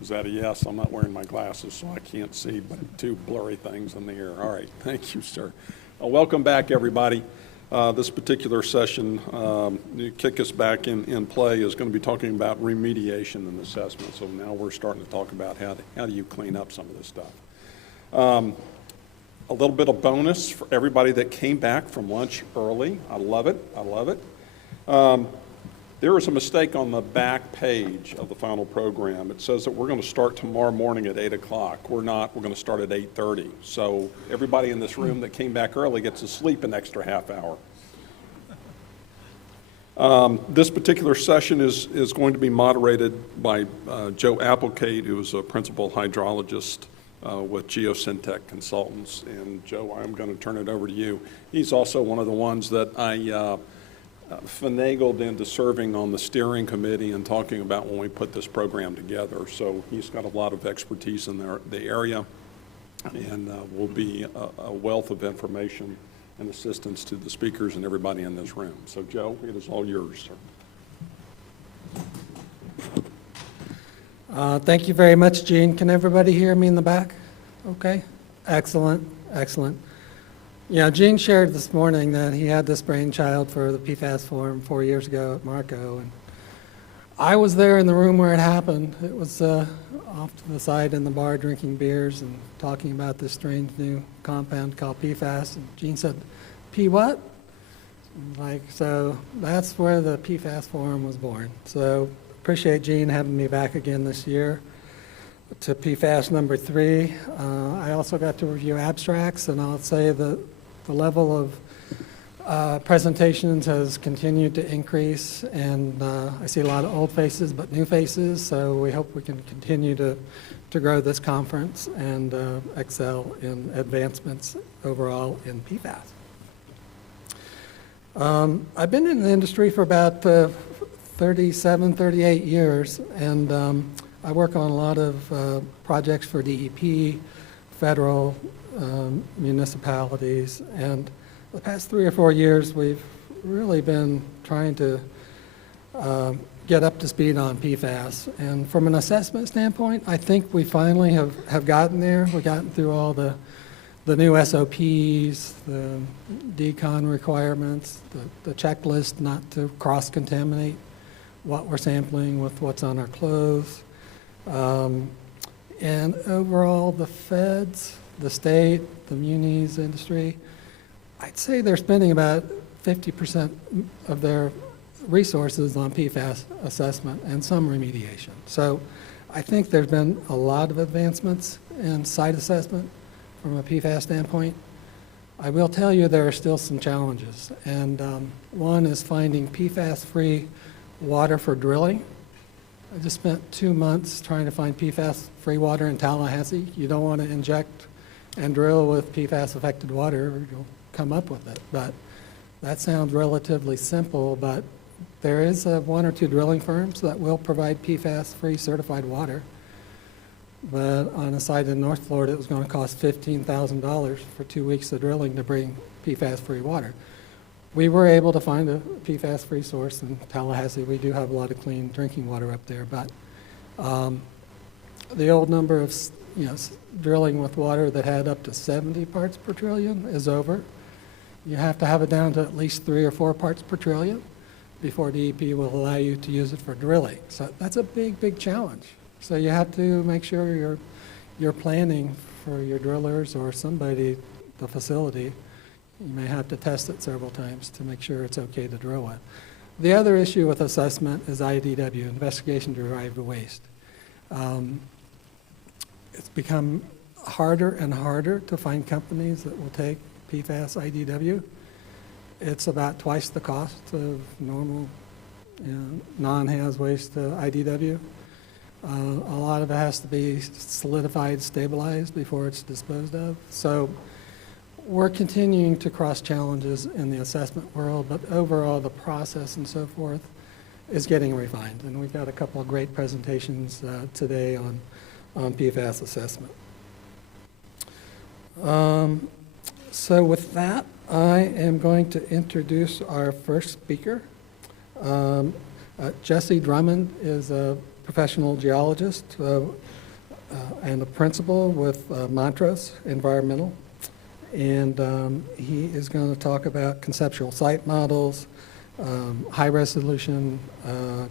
Is that a yes? I'm not wearing my glasses, so I can't see but two blurry things in the air. All right, thank you, sir. Welcome back, everybody. This particular session, to kick us back in play, is going to be talking about remediation and assessment. So now we're starting to talk about how do you clean up some of this stuff. A little bit of bonus for everybody that came back from lunch early. I love it. I love it. There is a mistake on the back page of the final program. It says that we're going to start tomorrow morning at 8 o'clock. We're not. We're going to start at 8:30. So everybody in this room that came back early gets to sleep an extra half hour. This particular session is going to be moderated by Joe Applegate, who is a principal hydrologist with Geosyntec Consultants. And Joe, I'm going to turn it over to you. He's also one of the ones that I finagled into serving on the steering committee and talking about when we put this program together. So he's got a lot of expertise in the area and will be a wealth of information and assistance to the speakers and everybody in this room. So Joe, it is all yours, sir. Thank you very much, Gene. Can everybody hear me in the back? Okay, excellent, excellent. Yeah, Gene shared this morning that he had this brainchild for the PFAS forum 4 years ago at Marco, and I was there in the room where it happened. It was off to the side in the bar drinking beers and talking about this strange new compound called PFAS, and Gene said, P what? So that's where the PFAS forum was born. So appreciate Gene having me back again this year to PFAS number 3. I also got to review abstracts, and I'll say that the level of presentations has continued to increase, and I see a lot of old faces but new faces, so we hope we can continue to grow this conference and excel in advancements overall in PFAS. I've been in the industry for about 37, 38 years, and I work on a lot of projects for DEP, federal, municipalities, and the past 3 or 4 years we've really been trying to get up to speed on PFAS. And from an assessment standpoint, I think we finally have gotten there. We've gotten through all the new SOPs, the decon requirements, the checklist not to cross-contaminate what we're sampling with what's on our clothes. And overall, the feds, the state, the munis industry, I'd say they're spending about 50% of their resources on PFAS assessment and some remediation. So I think there's been a lot of advancements in site assessment from a PFAS standpoint. I will tell you there are still some challenges, and one is finding PFAS-free water for drilling. I just spent 2 months trying to find PFAS-free water in Tallahassee. You don't want to inject and drill with PFAS-affected water, or you'll come up with it. But that sounds relatively simple, but there is 1 or 2 drilling firms that will provide PFAS-free certified water. But on a site in North Florida, it was going to cost $15,000 for 2 weeks of drilling to bring PFAS-free water. We were able to find a PFAS-free source in Tallahassee. We do have a lot of clean drinking water up there, but the old number of drilling with water that had up to 70 parts per trillion is over. You have to have it down to at least 3 or 4 parts per trillion before DEP will allow you to use it for drilling. So that's a big, big challenge. So you have to make sure you're planning for your drillers or somebody, the facility. You may have to test it several times to make sure it's okay to drill with. The other issue with assessment is IDW, investigation-derived waste. It's become harder and harder to find companies that will take PFAS IDW. It's about twice the cost of normal non-haz waste IDW. A lot of it has to be solidified, stabilized before it's disposed of. So we're continuing to cross challenges in the assessment world, but overall the process and so forth is getting refined. And we've got a couple of great presentations today on PFAS assessment. So with that, I am going to introduce our first speaker. Jesse Drummond is a professional geologist and a principal with Montrose Environmental. And he is going to talk about conceptual site models, high resolution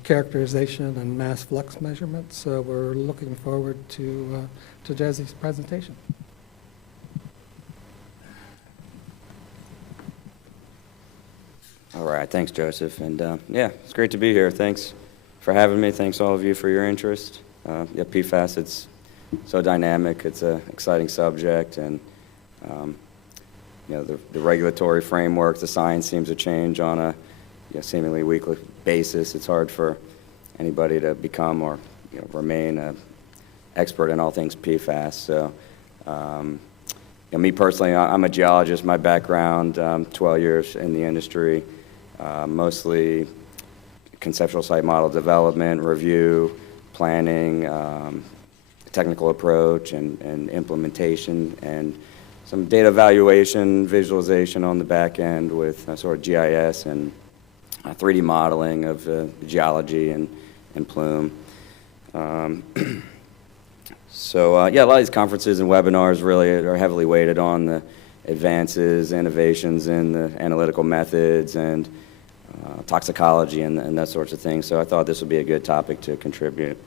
characterization, and mass flux measurements. So we're looking forward to Jesse's presentation. All right, thanks, Joseph. And yeah, it's great to be here. Thanks for having me. Thanks all of you for your interest. Yeah, PFAS, it's so dynamic. It's an exciting subject, and you know, the regulatory framework, the science seems to change on a seemingly weekly basis. It's hard for anybody to become or remain an expert in all things PFAS. So, me personally, I'm a geologist. My background, 12 years in the industry, mostly conceptual site model development, review, planning, technical approach, and implementation, and some data evaluation, visualization on the back end with sort of GIS and 3D modeling of geology and plume. So yeah, a lot of these conferences and webinars really are heavily weighted on the advances, innovations in the analytical methods and toxicology and that sorts of things. So I thought this would be a good topic to contribute.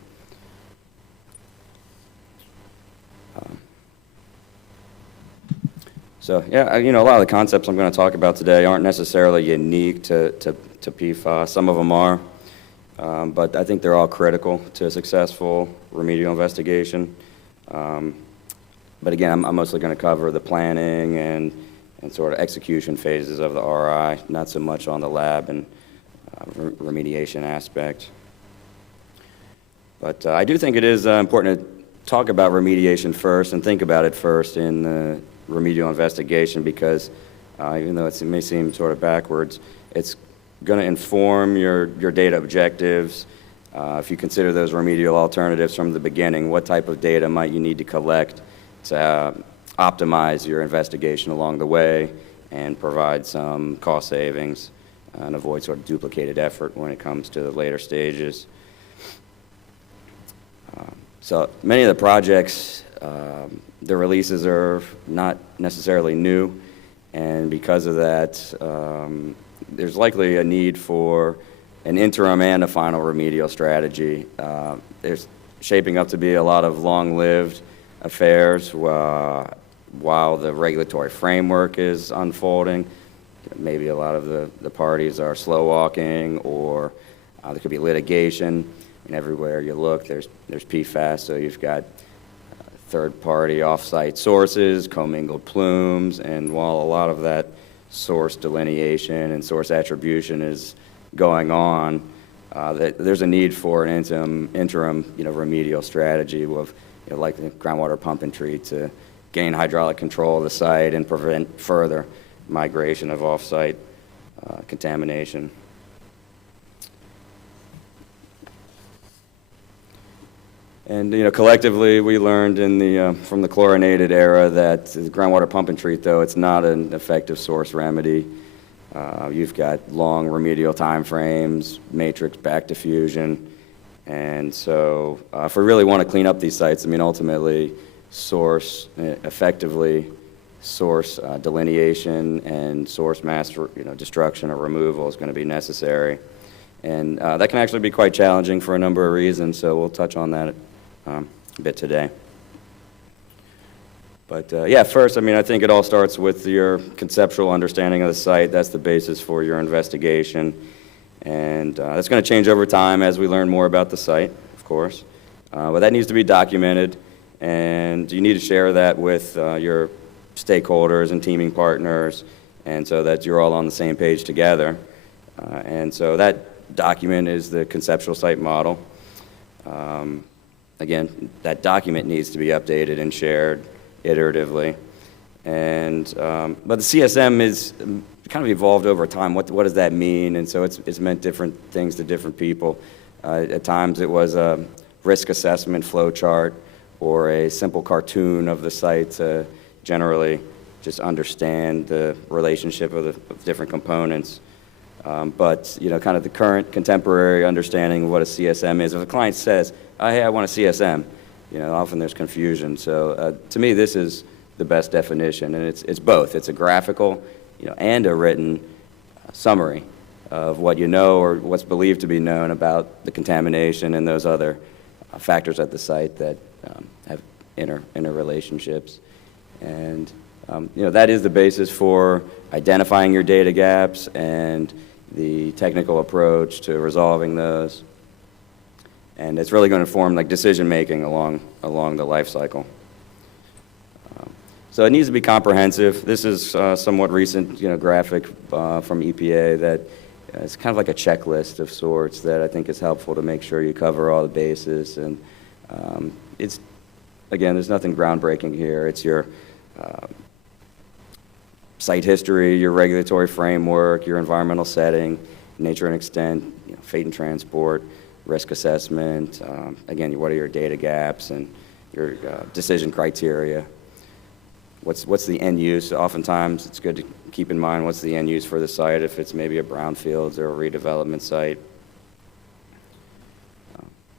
So yeah, a lot of the concepts I'm going to talk about today aren't necessarily unique to PFAS. Some of them are, but I think they're all critical to a successful remedial investigation. But again, I'm mostly going to cover the planning and sort of execution phases of the RI, not so much on the lab and remediation aspect. But I do think it is important to talk about remediation first and think about it first in the remedial investigation, because even though it may seem sort of backwards, it's going to inform your data objectives. If you consider those remedial alternatives from the beginning, what type of data might you need to collect to optimize your investigation along the way and provide some cost savings and avoid sort of duplicated effort when it comes to the later stages. So many of the projects, the releases are not necessarily new, and because of that, there's likely a need for an interim and a final remedial strategy. There's shaping up to be a lot of long-lived affairs while the regulatory framework is unfolding. Maybe a lot of the parties are slow-walking, or there could be litigation. And everywhere you look, there's PFAS, so you've got third-party off-site sources, commingled plumes, and while a lot of that source delineation and source attribution is going on, there's a need for an interim remedial strategy of like the groundwater pump and treat to gain hydraulic control of the site and prevent further migration of off-site contamination. And collectively, we learned from the chlorinated era that the groundwater pump and treat, though it's not an effective source remedy. You've got long remedial time frames, matrix back diffusion, and so if we really want to clean up these sites, ultimately, effectively source delineation and source mass destruction or removal is going to be necessary, and that can actually be quite challenging for a number of reasons. So we'll touch on that a bit today. But yeah, first, I think it all starts with your conceptual understanding of the site. That's the basis for your investigation. And that's going to change over time as we learn more about the site, of course. But that needs to be documented, and you need to share that with your stakeholders and teaming partners, and so that you're all on the same page together. And so that document is the conceptual site model. Again, that document needs to be updated and shared iteratively. And but the CSM is kind of evolved over time. What does that mean? And so it's meant different things to different people. At times it was a risk assessment flow chart or a simple cartoon of the site to generally just understand the relationship of different components. But, kind of the current contemporary understanding of what a CSM is. If a client says, oh, hey, I want a CSM, often there's confusion. So to me, this is the best definition, and it's both. It's a graphical, and a written summary of what you know or what's believed to be known about the contamination and those other factors at the site that have interrelationships. And that is the basis for identifying your data gaps and the technical approach to resolving those. And it's really going to inform decision making along the life cycle. So it needs to be comprehensive. This is somewhat recent, graphic from EPA that it's kind of like a checklist of sorts that I think is helpful to make sure you cover all the bases. And again, there's nothing groundbreaking here. It's your site history, your regulatory framework, your environmental setting, nature and extent, fate and transport, risk assessment, again, what are your data gaps and your decision criteria. What's the end use? Oftentimes, it's good to keep in mind what's the end use for the site if it's maybe a brownfields or a redevelopment site.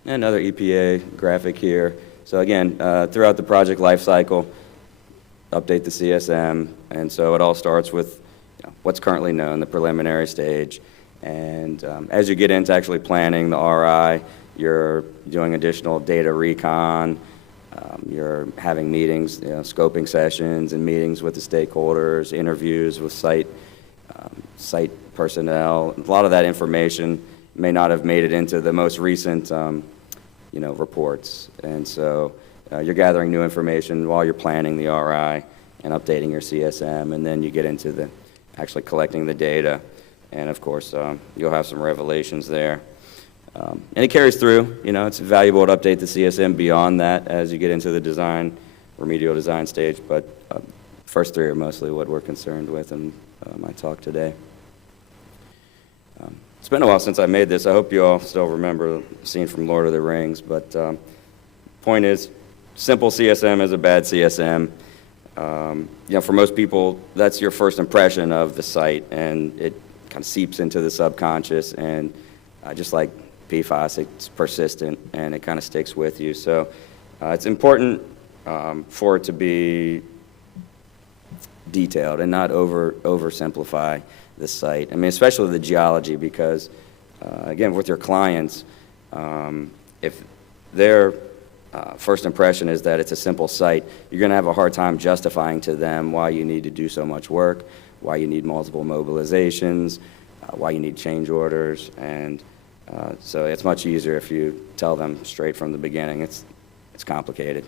Another EPA graphic here. So again, throughout the project life cycle, update the CSM, and so it all starts with what's currently known, the preliminary stage, and as you get into actually planning the RI, you're doing additional data recon, you're having meetings, scoping sessions and meetings with the stakeholders, interviews with site personnel. A lot of that information may not have made it into the most recent reports, and so you're gathering new information while you're planning the RI and updating your CSM, and then you get into the actually collecting the data, and of course you'll have some revelations there. And it carries through. It's valuable to update the CSM beyond that as you get into the remedial design stage, but first three are mostly what we're concerned with in my talk today. It's been a while since I made this. I hope you all still remember the scene from Lord of the Rings, but point is, simple CSM is a bad CSM. For most people, that's your first impression of the site, and it kind of seeps into the subconscious, and just like PFAS, it's persistent, and it kind of sticks with you. So it's important for it to be detailed and not oversimplify the site. I mean, especially the geology, because, again, with your clients, if their first impression is that it's a simple site, you're going to have a hard time justifying to them why you need to do so much work, why you need multiple mobilizations, why you need change orders, and so it's much easier if you tell them straight from the beginning. It's complicated.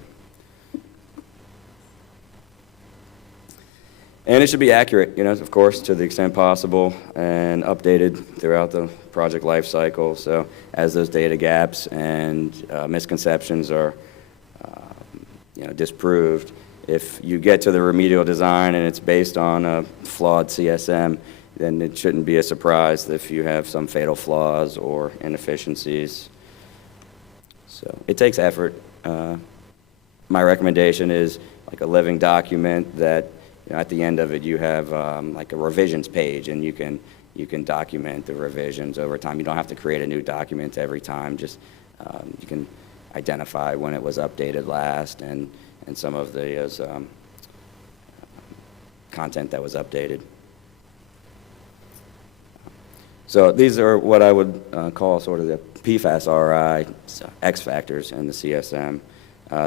And it should be accurate, of course, to the extent possible, and updated throughout the project life cycle. So as those data gaps and misconceptions are disproved, if you get to the remedial design and it's based on a flawed CSM, then it shouldn't be a surprise if you have some fatal flaws or inefficiencies. So it takes effort. My recommendation is like a living document that at the end of it you have like a revisions page, and you can document the revisions over time. You don't have to create a new document every time. Just you can identify when it was updated last and some of the content that was updated. So these are what I would call sort of the PFAS RI X factors in the CSM.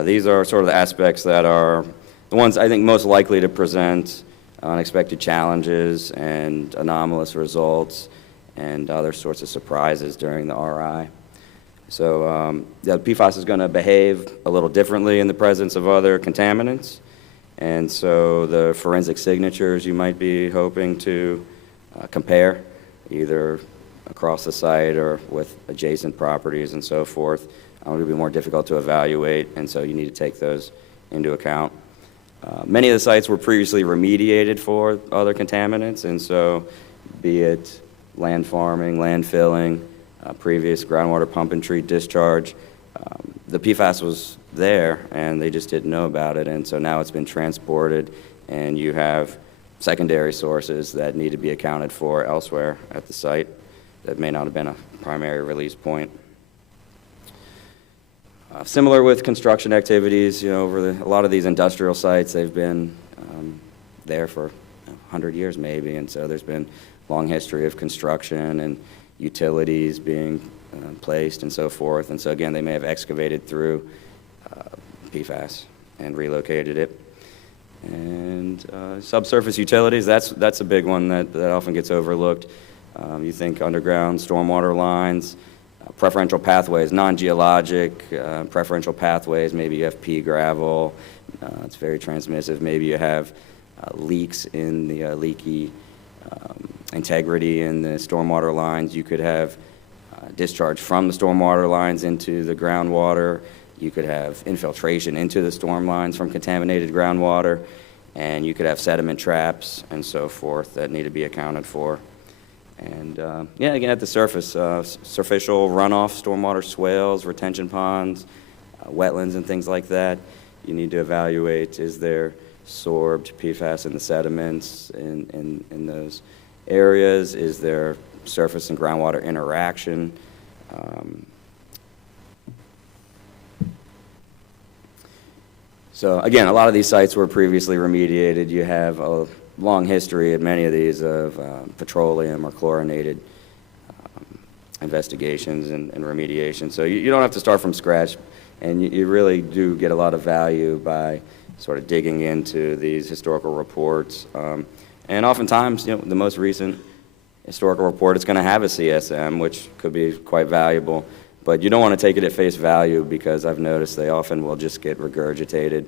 These are sort of the aspects that are the ones I think most likely to present unexpected challenges and anomalous results and other sorts of surprises during the RI. So the PFAS is going to behave a little differently in the presence of other contaminants, and so the forensic signatures you might be hoping to compare either across the site or with adjacent properties and so forth will be more difficult to evaluate, and so you need to take those into account. Many of the sites were previously remediated for other contaminants, and so be it land farming, landfilling, previous groundwater pump and treat discharge, the PFAS was there and they just didn't know about it, and so now it's been transported and you have secondary sources that need to be accounted for elsewhere at the site that may not have been a primary release point. Similar with construction activities, over a lot of these industrial sites, they've been there for 100 years maybe, and so there's been long history of construction and utilities being placed and so forth, and so again, they may have excavated through PFAS and relocated it. And subsurface utilities, that's a big one that often gets overlooked. You think underground stormwater lines, preferential pathways, non-geologic preferential pathways. Maybe you have pea gravel. It's very transmissive. Maybe you have leaks in the leaky integrity in the stormwater lines. You could have discharge from the stormwater lines into the groundwater. You could have infiltration into the storm lines from contaminated groundwater, and you could have sediment traps and so forth that need to be accounted for. And yeah, again, at the surface, surficial runoff, stormwater swales, retention ponds, wetlands and things like that, you need to evaluate, is there sorbed PFAS in the sediments in those areas? Is there surface and groundwater interaction? So again, a lot of these sites were previously remediated. You have a long history at many of these of petroleum or chlorinated investigations and remediation. So you don't have to start from scratch, and you really do get a lot of value by sort of digging into these historical reports. And oftentimes, the most recent historical report is going to have a CSM, which could be quite valuable. But you don't want to take it at face value, because I've noticed they often will just get regurgitated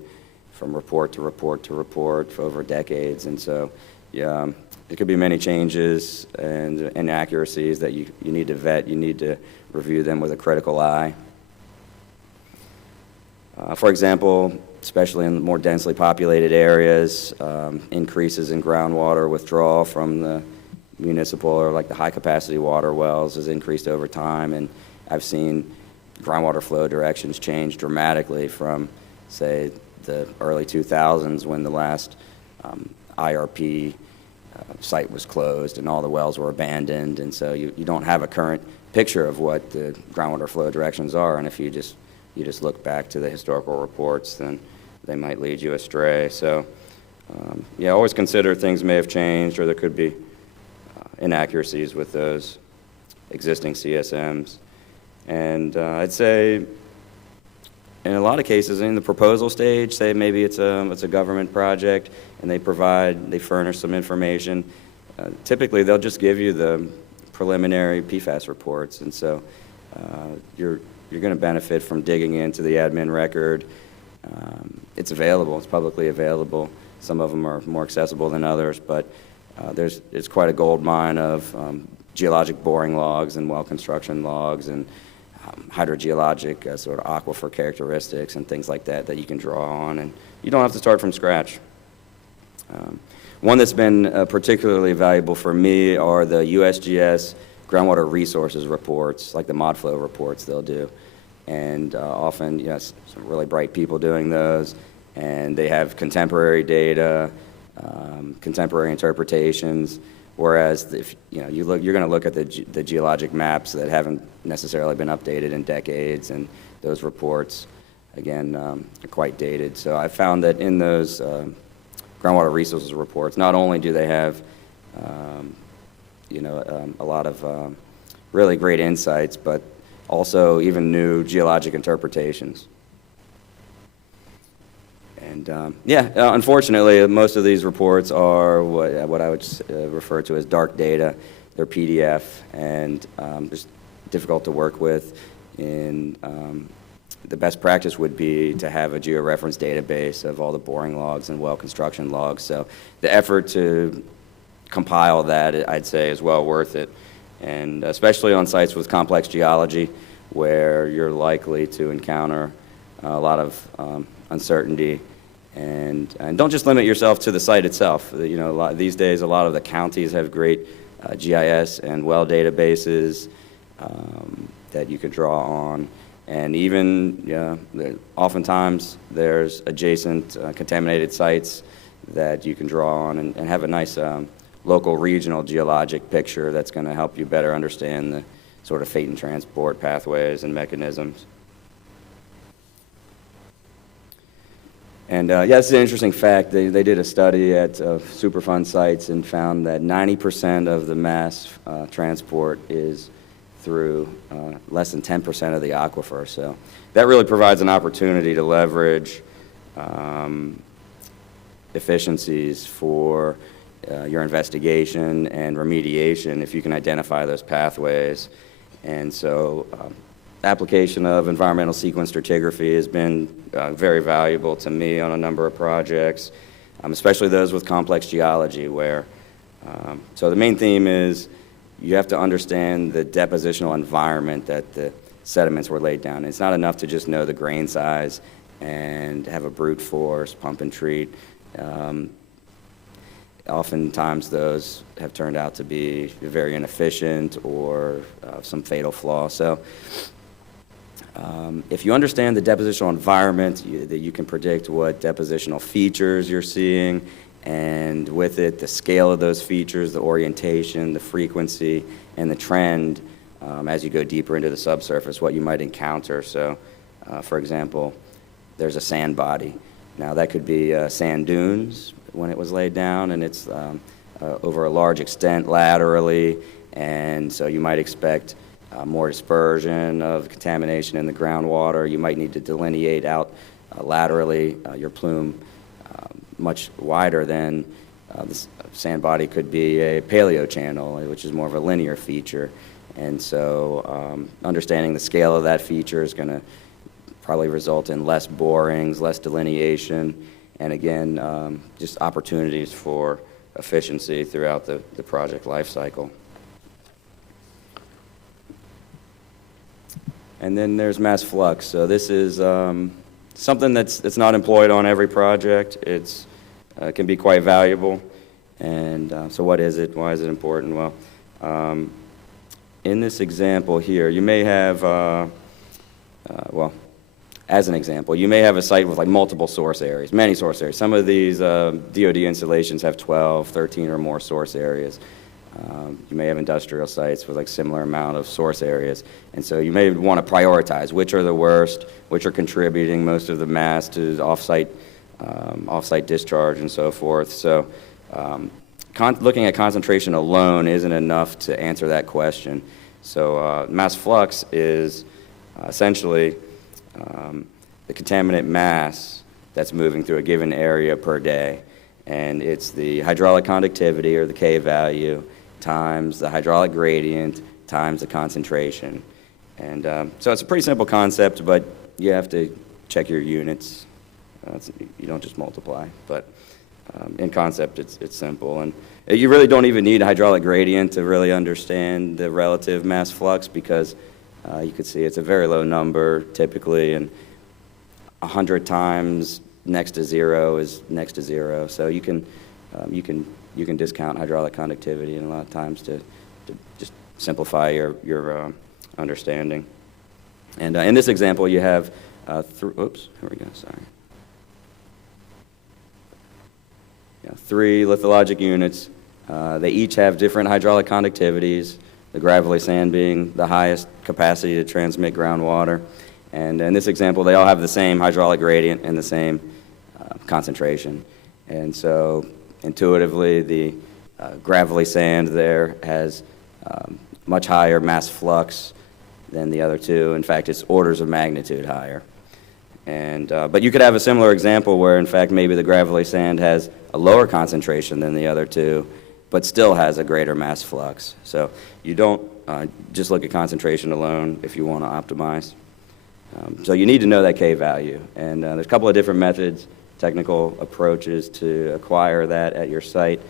from report to report to report for over decades. And so, yeah, there could be many changes and inaccuracies that you need to vet. You need to review them with a critical eye. For example, especially in more densely populated areas, increases in groundwater withdrawal from the municipal or like the high-capacity water wells has increased over time, and I've seen groundwater flow directions change dramatically from, say, the early 2000s when the last IRP site was closed and all the wells were abandoned, and so you don't have a current picture of what the groundwater flow directions are, and if you just look back to the historical reports, then they might lead you astray. So yeah, always consider things may have changed, or there could be inaccuracies with those existing CSMs. And I'd say in a lot of cases in the proposal stage, say maybe it's a government project and they furnish some information, typically they'll just give you the preliminary PFAS reports, and so you're going to benefit from digging into the admin record. It's available, it's publicly available. Some of them are more accessible than others, but it's quite a gold mine of geologic boring logs and well construction logs and hydrogeologic sort of aquifer characteristics and things like that you can draw on, and you don't have to start from scratch. One that's been particularly valuable for me are the USGS groundwater resources reports, like the ModFlow reports they'll do. And often, some really bright people doing those, and they have contemporary data, contemporary interpretations. Whereas if you're going to look at the geologic maps that haven't necessarily been updated in decades, and those reports, again, are quite dated. So I found that in those groundwater resources reports, not only do they have a lot of really great insights, but also even new geologic interpretations. And unfortunately, most of these reports are what I would refer to as dark data. They're PDF, and just difficult to work with. The best practice would be to have a georeference database of all the boring logs and well construction logs. So the effort to compile that, I'd say, is well worth it, and especially on sites with complex geology, where you're likely to encounter a lot of uncertainty. And don't just limit yourself to the site itself. These days, a lot of the counties have great GIS and well databases that you could draw on. And even, oftentimes, there's adjacent contaminated sites that you can draw on and have a nice local regional geologic picture that's going to help you better understand the sort of fate and transport pathways and mechanisms. And yeah, it's an interesting fact. They did a study at Superfund sites and found that 90% of the mass transport is through less than 10% of the aquifer. So that really provides an opportunity to leverage efficiencies for your investigation and remediation if you can identify those pathways. And so application of environmental sequence stratigraphy has been very valuable to me on a number of projects, especially those with complex geology where, so the main theme is you have to understand the depositional environment that the sediments were laid down. It's not enough to just know the grain size and have a brute force, pump and treat. Oftentimes those have turned out to be very inefficient or some fatal flaw. So if you understand the depositional environment, that you can predict what depositional features you're seeing, and with it, the scale of those features, the orientation, the frequency, and the trend as you go deeper into the subsurface, what you might encounter. So, for example, there's a sand body. Now, that could be sand dunes when it was laid down, and it's over a large extent laterally, and so you might expect more dispersion of contamination in the groundwater. You might need to delineate out laterally your plume much wider than this sand body could be a paleo channel, which is more of a linear feature. And so understanding the scale of that feature is going to probably result in less borings, less delineation, and again, just opportunities for efficiency throughout the project life cycle. And then there's mass flux. So this is something that's not employed on every project. It's can be quite valuable. And so what is it? Why is it important? Well, in this example here, you may have, well, as an example, you may have a site with like multiple source areas, many source areas. Some of these DoD installations have 12, 13 or more source areas. You may have industrial sites with like similar amount of source areas. And so you may want to prioritize which are the worst, which are contributing most of the mass to off-site discharge and so forth. So looking at concentration alone isn't enough to answer that question. So mass flux is essentially the contaminant mass that's moving through a given area per day. And it's the hydraulic conductivity, or the K value, times the hydraulic gradient times the concentration. And so it's a pretty simple concept, but you have to check your units. You don't just multiply, but in concept it's simple. And you really don't even need a hydraulic gradient to really understand the relative mass flux, because you could see it's a very low number typically, and 100 times next to zero is next to zero. So you can discount hydraulic conductivity, and a lot of times to just simplify your understanding. And in this example, you have oops, here we go. Sorry. Yeah, 3 lithologic units. They each have different hydraulic conductivities. The gravelly sand being the highest capacity to transmit groundwater. And in this example, they all have the same hydraulic gradient and the same concentration. And so intuitively, the gravelly sand there has much higher mass flux than the other two. In fact, it's orders of magnitude higher. And but you could have a similar example where, in fact, maybe the gravelly sand has a lower concentration than the other two, but still has a greater mass flux. So you don't just look at concentration alone if you want to optimize. So you need to know that K value. And there's a couple of different methods, technical approaches to acquire that at your site.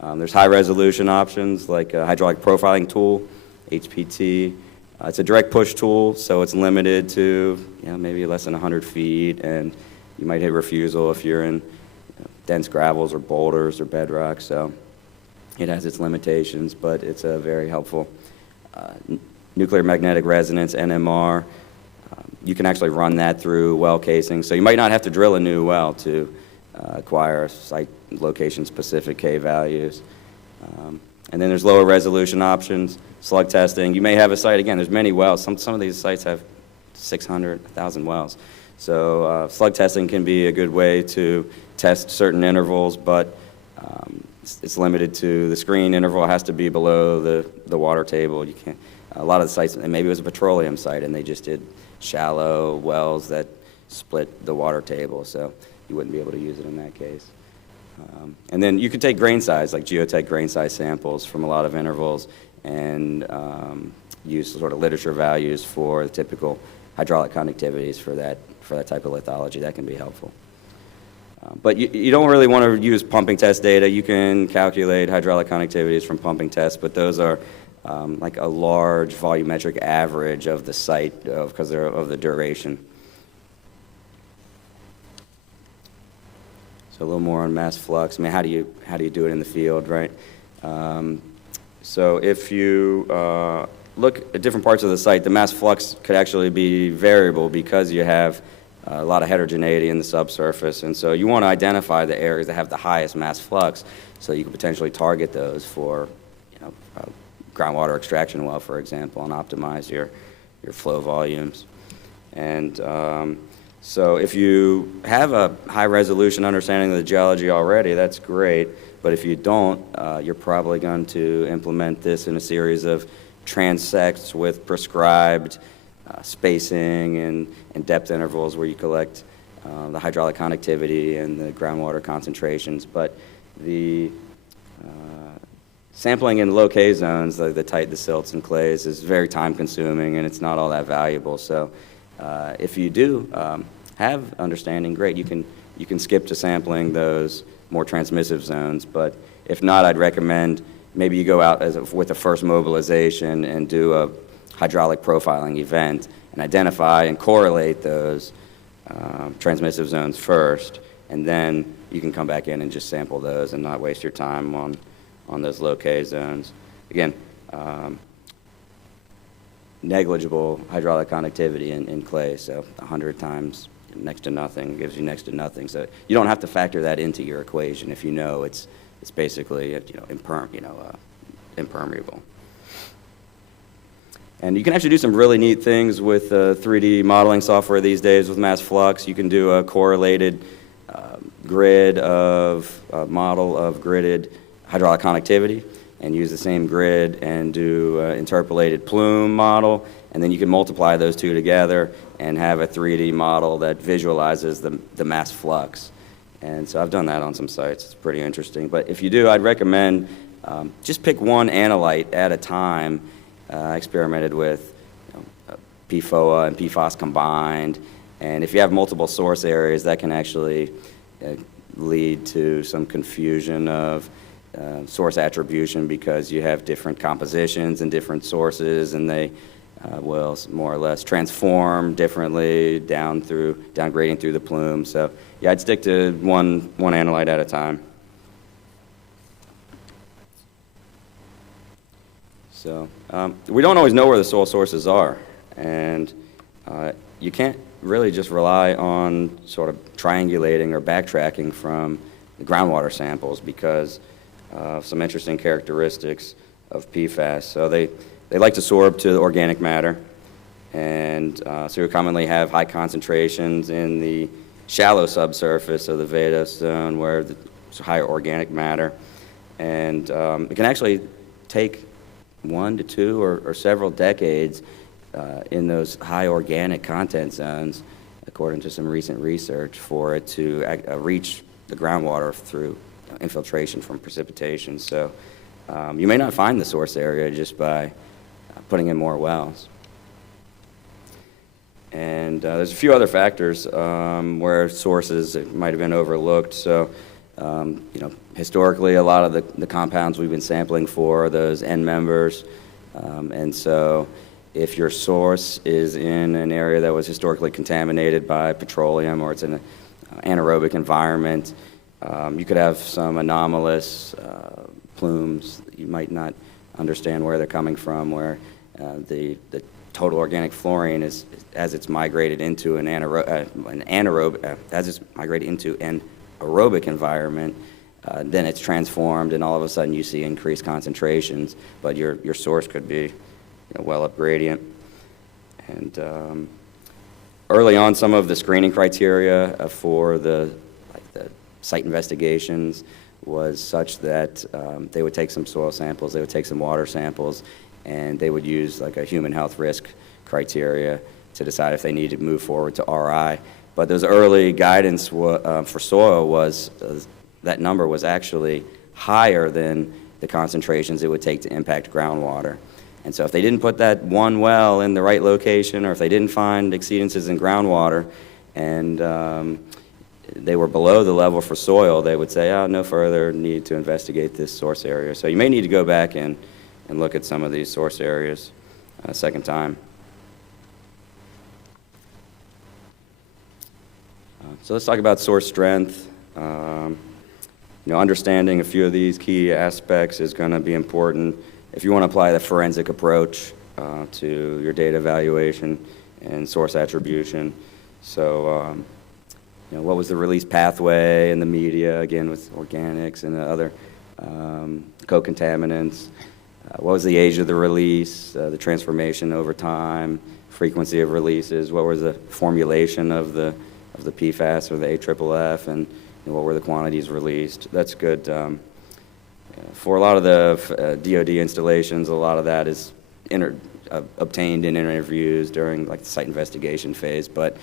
There's high-resolution options like a hydraulic profiling tool, HPT. It's a direct push tool, so it's limited to maybe less than 100 feet, and you might hit refusal if you're in dense gravels or boulders or bedrock. So it has its limitations, but it's a very helpful. Nuclear magnetic resonance, NMR. You can actually run that through well casing, so you might not have to drill a new well to acquire site location-specific K values. And then there's lower resolution options, slug testing. You may have a site, again, there's many wells. Some of these sites have 600, 1,000 wells. So slug testing can be a good way to test certain intervals, but it's limited to the screen interval has to be below the water table. You can't, a lot of the sites, and maybe it was a petroleum site, and they just did shallow wells that split the water table, so you wouldn't be able to use it in that case. And then you could take grain size, like Geotech grain size samples from a lot of intervals, and use sort of literature values for the typical hydraulic conductivities for that type of lithology. That can be helpful. But you don't really want to use pumping test data. You can calculate hydraulic conductivities from pumping tests, but those are like a large volumetric average of the site because they're of the duration. So a little more on mass flux. I mean, how do you do it in the field, right? So if you look at different parts of the site, the mass flux could actually be variable because you have a lot of heterogeneity in the subsurface, and so you want to identify the areas that have the highest mass flux, so you can potentially target those for, groundwater extraction well, for example, and optimize your flow volumes. And so if you have a high resolution understanding of the geology already, that's great. But if you don't, you're probably going to implement this in a series of transects with prescribed spacing and depth intervals where you collect the hydraulic conductivity and the groundwater concentrations. But the sampling in low K zones, like the silts and clays, is very time consuming and it's not all that valuable. So if you do have understanding, great, you can skip to sampling those more transmissive zones. But if not, I'd recommend maybe you go out with the first mobilization and do a hydraulic profiling event and identify and correlate those transmissive zones first, and then you can come back in and just sample those and not waste your time on those low K zones. Again, negligible hydraulic conductivity in clay, so 100 times next to nothing gives you next to nothing. So you don't have to factor that into your equation if you know it's basically impermeable. And you can actually do some really neat things with 3D modeling software these days with mass flux. You can do a correlated grid model of gridded hydraulic conductivity and use the same grid and do interpolated plume model, and then you can multiply those two together and have a 3D model that visualizes the mass flux. And so I've done that on some sites. It's pretty interesting. But if you do, I'd recommend just pick one analyte at a time. I experimented with PFOA and PFAS combined, and if you have multiple source areas, that can actually lead to some confusion of source attribution because you have different compositions and different sources, and they will more or less transform differently downgrading through the plume. So yeah, I'd stick to one analyte at a time. So we don't always know where the soil sources are, and you can't really just rely on sort of triangulating or backtracking from the groundwater samples because of some interesting characteristics of PFAS. So they like to sorb to the organic matter, and so you commonly have high concentrations in the shallow subsurface of the vadose zone where there's higher organic matter, and it can actually take 1 to 2 or several decades in those high organic content zones, according to some recent research, for it to reach the groundwater through infiltration from precipitation. So you may not find the source area just by putting in more wells. And there's a few other factors where sources might have been overlooked. So historically, a lot of the compounds we've been sampling for are those end members. And so if your source is in an area that was historically contaminated by petroleum, or it's in an anaerobic environment, you could have some anomalous plumes. You might not understand where they're coming from, where the total organic fluorine is, as it's migrated into an anaerobic aerobic environment, then it's transformed, and all of a sudden you see increased concentrations, but your source could be well up gradient. And early on, some of the screening criteria for the site investigations was such that they would take some soil samples, they would take some water samples, and they would use like a human health risk criteria to decide if they needed to move forward to RI. But those early guidance for soil was that number was actually higher than the concentrations it would take to impact groundwater. And so if they didn't put that one well in the right location, or if they didn't find exceedances in groundwater, and they were below the level for soil, they would say, oh, no further need to investigate this source area. So you may need to go back and look at some of these source areas a second time. So let's talk about source strength. Understanding a few of these key aspects is going to be important if you want to apply the forensic approach to your data evaluation and source attribution. So, what was the release pathway in the media, again with organics and other co-contaminants? What was the age of the release, the transformation over time, frequency of releases? What was the formulation of the PFAS or the AFFF, and what were the quantities released? That's good. For a lot of the DoD installations, a lot of that is obtained in interviews during like the site investigation phase. But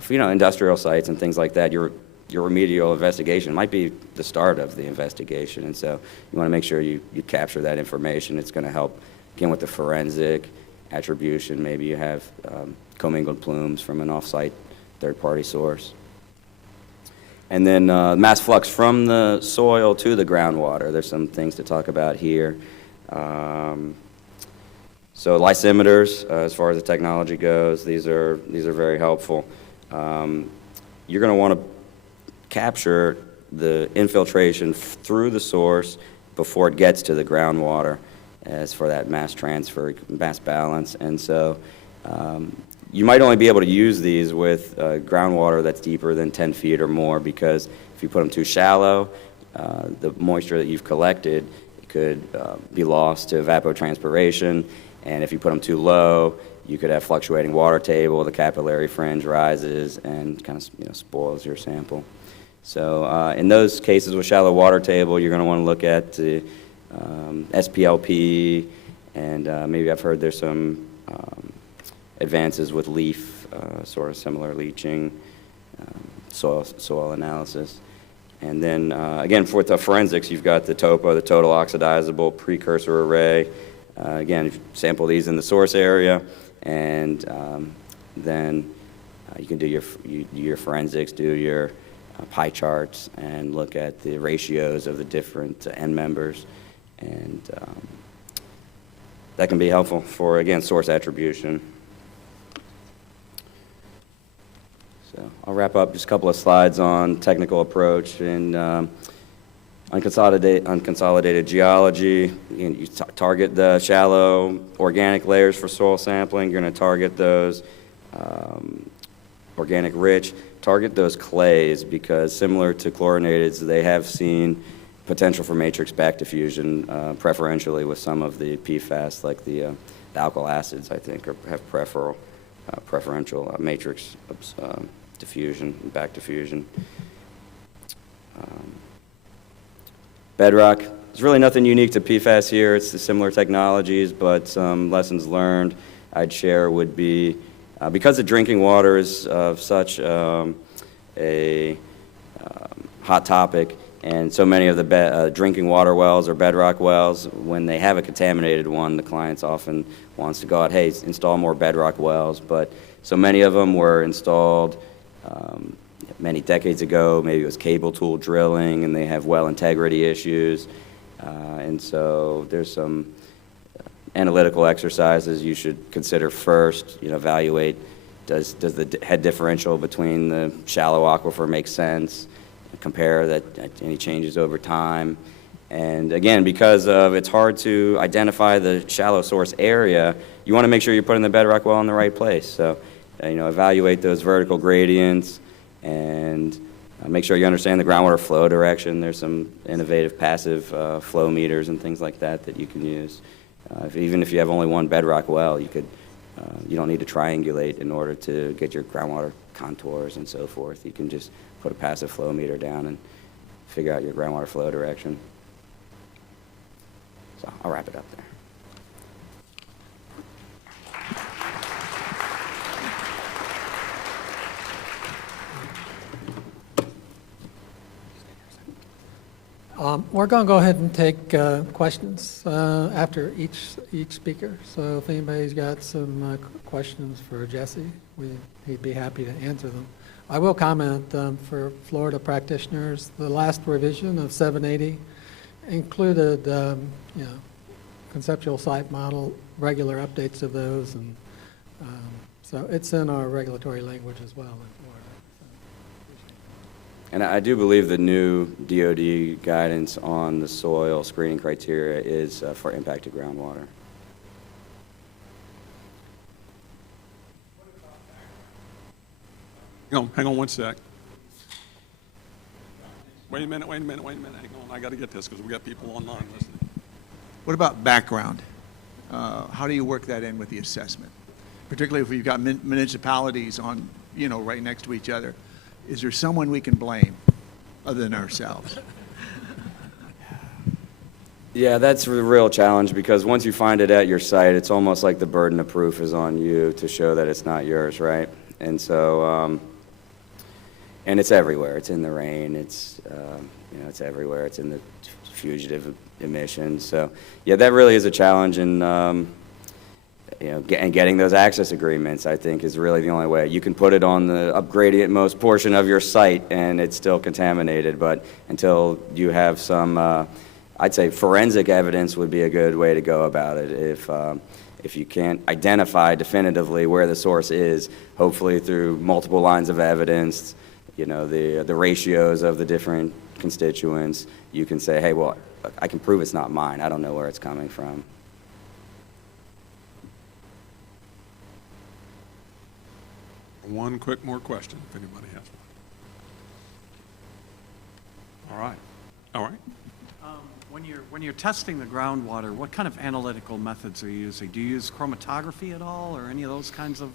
for industrial sites and things like that, your remedial investigation might be the start of the investigation, and so you want to make sure you capture that information. It's going to help again with the forensic attribution. Maybe you have commingled plumes from an off-site third-party source. And then mass flux from the soil to the groundwater. There's some things to talk about here. So lysimeters, as far as the technology goes, these are very helpful. You're going to want to capture the infiltration through the source before it gets to the groundwater, as for that mass transfer, mass balance. And so you might only be able to use these with groundwater that's deeper than 10 feet or more, because if you put them too shallow, the moisture that you've collected could be lost to evapotranspiration, and if you put them too low, you could have fluctuating water table, the capillary fringe rises and kind of spoils your sample. So in those cases with shallow water table, you're going to want to look at the SPLP, and maybe I've heard there's some advances with leaf, sort of similar leaching, soil analysis. And then, again, for the forensics, you've got the TOPO, the total oxidizable precursor array. Again, you sample these in the source area, and then you can do your forensics, do your pie charts, and look at the ratios of the different end members. And that can be helpful for, again, source attribution. So I'll wrap up just a couple of slides on technical approach and unconsolidated geology. You target the shallow organic layers for soil sampling. You're going to target those organic rich. Target those clays, because similar to chlorinateds, they have seen potential for matrix back diffusion, preferentially with some of the PFAS, like the alkyl acids, I think, have preferential matrix diffusion, back diffusion. Bedrock, there's really nothing unique to PFAS here. It's the similar technologies, but some lessons learned I'd share would be, because the drinking water is such a hot topic, and so many of the drinking water wells or bedrock wells, when they have a contaminated one, the clients often wants to go out, hey, install more bedrock wells. But so many of them were installed many decades ago. Maybe it was cable tool drilling, and they have well integrity issues. And so there's some analytical exercises you should consider first. Evaluate, does the head differential between the shallow aquifer make sense? Compare that any changes over time. And again, because it's hard to identify the shallow source area, you want to make sure you're putting the bedrock well in the right place. So, evaluate those vertical gradients, and Make sure you understand the groundwater flow direction. There's some innovative passive flow meters and things like that that you can use. Even if you have only one bedrock well, you don't need to triangulate in order to get your groundwater contours and so forth. You can just put a passive flow meter down and figure out your groundwater flow direction. So I'll wrap it up there. We're going to go ahead and take questions after each speaker. So if anybody's got some questions for Jesse, he'd be happy to answer them. I will comment for Florida practitioners, the last revision of 780 included conceptual site model, regular updates of those, and so it's in our regulatory language as well in Florida. And I do believe the new DOD guidance on the soil screening criteria is for impacted groundwater. Hang on one sec. Wait a minute. Hang on. I got to get this because we got people online listening. What about background? How do you work that in with the assessment? Particularly if we've got municipalities on, right next to each other. Is there someone we can blame other than ourselves? Yeah, that's a real challenge because once you find it at your site, it's almost like the burden of proof is on you to show that it's not yours, right? And so, and it's everywhere. It's in the rain. It's, it's everywhere. It's in the fugitive emissions. So, yeah, that really is a challenge. And, getting those access agreements, I think, is really the only way. You can put it on the upgradient-most portion of your site, and it's still contaminated. But until you have some, I'd say forensic evidence would be a good way to go about it. If you can't identify definitively where the source is, hopefully through multiple lines of evidence, the ratios of the different constituents, you can say, hey, well, I can prove it's not mine. I don't know where it's coming from. One quick more question, if anybody has one. All right. When you're testing the groundwater, what kind of analytical methods are you using? Do you use chromatography at all, or any of those kinds of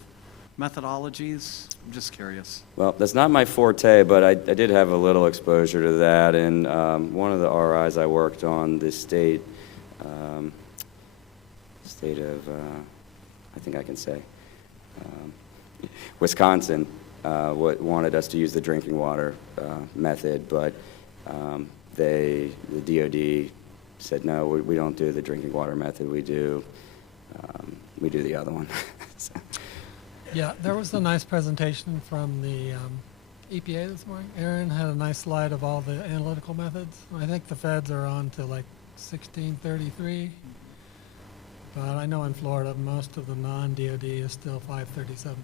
methodologies? I'm just curious. Well, that's not my forte, but I did have a little exposure to that. And one of the RIs I worked on, the state of, I think I can say, Wisconsin wanted us to use the drinking water method, but the DOD said, no, we don't do the drinking water method. We do the other one. So. Yeah, there was a nice presentation from the EPA this morning. Aaron had a nice slide of all the analytical methods. I think the feds are on to like 1633. But I know in Florida, most of the non-DOD is still 537.1.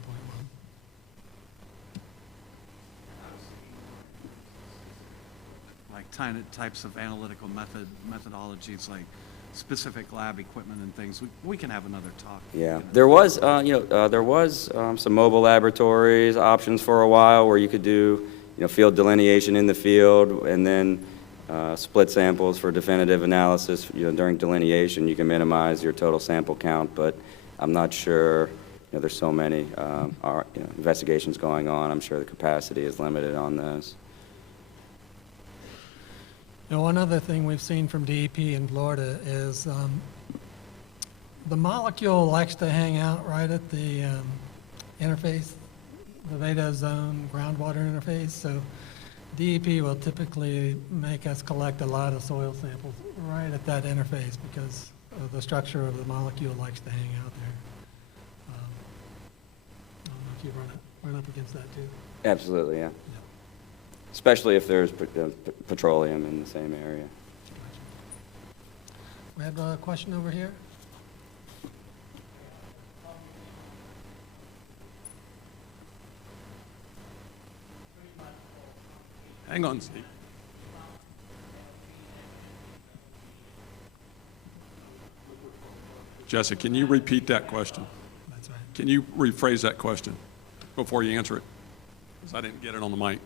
Like types of analytical methodologies, like specific lab equipment and things. We can have another talk. Yeah, there was, some mobile laboratories options for a while where you could do, field delineation in the field and then split samples for definitive analysis. During delineation, you can minimize your total sample count, but I'm not sure. There's so many investigations going on. I'm sure the capacity is limited on those. One other thing we've seen from DEP in Florida is the molecule likes to hang out right at the interface, the Veda zone groundwater interface. So DEP will typically make us collect a lot of soil samples right at that interface because of the structure of the molecule likes to hang out there. I don't know if you've run up against that too. Absolutely, yeah. Especially if there's petroleum in the same area. We have a question over here. Hang on, Steve. Jesse, can you repeat that question? That's right. Can you rephrase that question before you answer it? Because I didn't get it on the mic.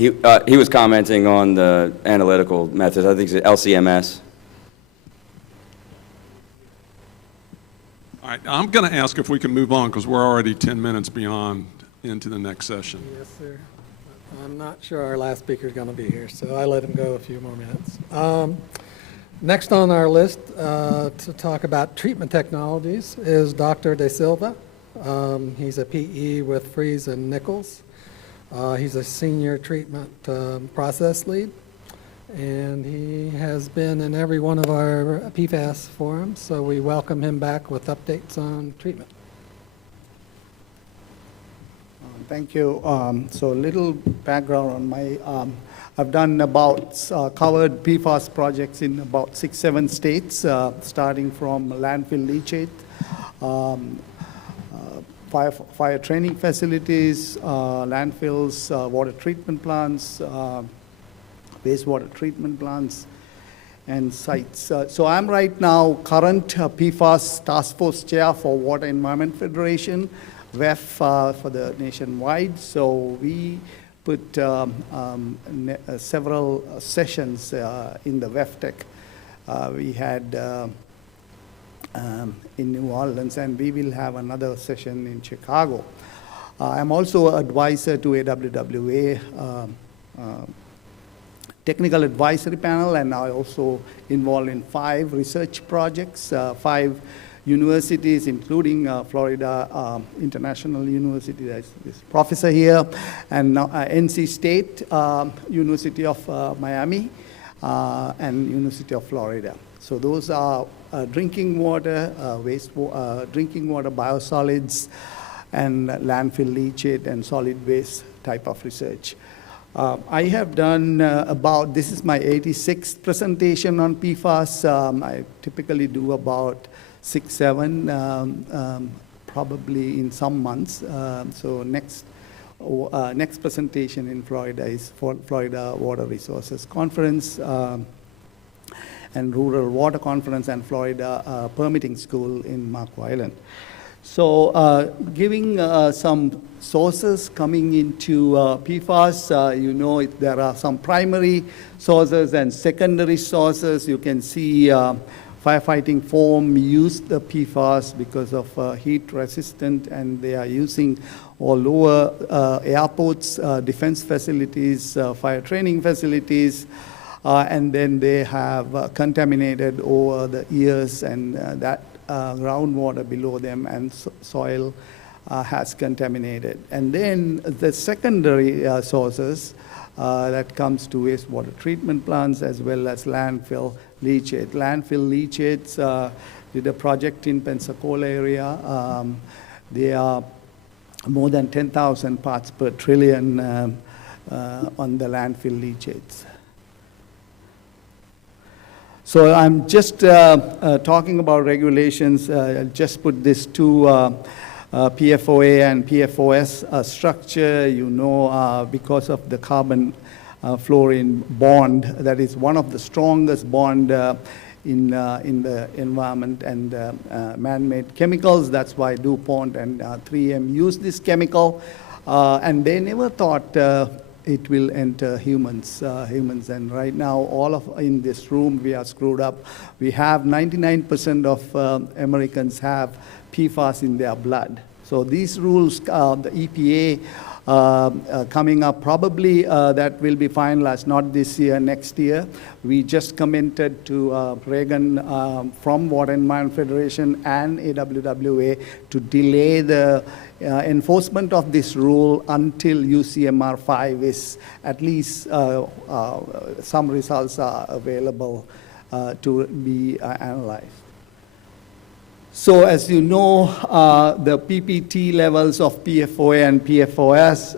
He was commenting on the analytical methods. I think it's LCMS. All right, I'm going to ask if we can move on because we're already 10 minutes beyond into the next session. Yes, sir. I'm not sure our last speaker's going to be here, so I let him go a few more minutes. Next on our list to talk about treatment technologies is Dr. deSilva. He's a PE with Freese and Nichols. He's a senior treatment process lead, and he has been in every one of our PFAS forums, so we welcome him back with updates on treatment. Thank you. So a little background on my, I've done about, covered PFAS projects in about 6-7 states, starting from landfill leachate, fire training facilities, landfills, water treatment plants, wastewater treatment plants, and sites. So I'm right now current PFAS Task Force Chair for Water Environment Federation, WEF for the nationwide. So we put several sessions in the WEF Tech. We had in New Orleans, and we will have another session in Chicago. I'm also advisor to AWWA technical advisory panel, and I also involved in 5 research projects, 5 universities, including Florida International University, that's this professor here, and NC State, University of Miami, and University of Florida. So those are drinking water, drinking water biosolids, and landfill leachate and solid waste type of research. I have done this is my 86th presentation on PFAS. I typically do about 6-7, probably in some months. So next presentation in Florida is for Florida Water Resources Conference and Rural Water Conference and Florida Permitting School in Marco Island. So giving some sources coming into PFAS, you know there are some primary sources and secondary sources. You can see firefighting foam use the PFAS because of heat resistant, and they are using all over airports, defense facilities, fire training facilities, and then they have contaminated over the years, and that groundwater below them and soil has contaminated. And then the secondary sources that comes to wastewater treatment plants as well as landfill leachate. Landfill leachates, did a project in Pensacola area. They are more than 10,000 parts per trillion on the landfill leachates. So I'm just talking about regulations. I'll just put this to PFOA and PFOS structure. You know, because of the carbon fluorine bond, that is one of the strongest bond in the environment and man-made chemicals. That's why DuPont and 3M use this chemical, and they never thought it will enter humans. And right now, all of in this room, we are screwed up. We have 99% of Americans have PFAS in their blood. So these rules, the EPA coming up, probably that will be finalized, not this year, next year. We just commented to Reagan from Water Environment Federation and AWWA to delay the enforcement of this rule until UCMR 5 is at least some results are available to be analyzed. So as you know, the PPT levels of PFOA and PFOS,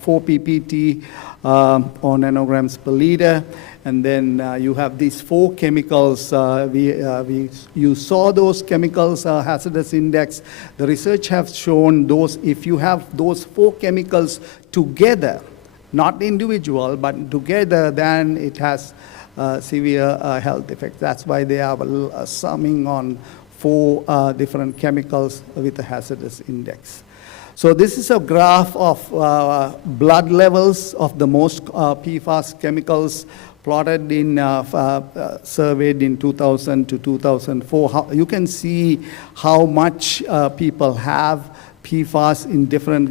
4 PPT on nanograms per liter. And then you have these 4 chemicals. You saw those chemicals, hazardous index. The research has shown those, if you have those 4 chemicals together, not individual, but together, then it has severe health effects. That's why they are summing on 4 different chemicals with a hazardous index. So this is a graph of blood levels of the most PFAS chemicals plotted in, surveyed in 2000 to 2004. You can see how much people have PFAS in different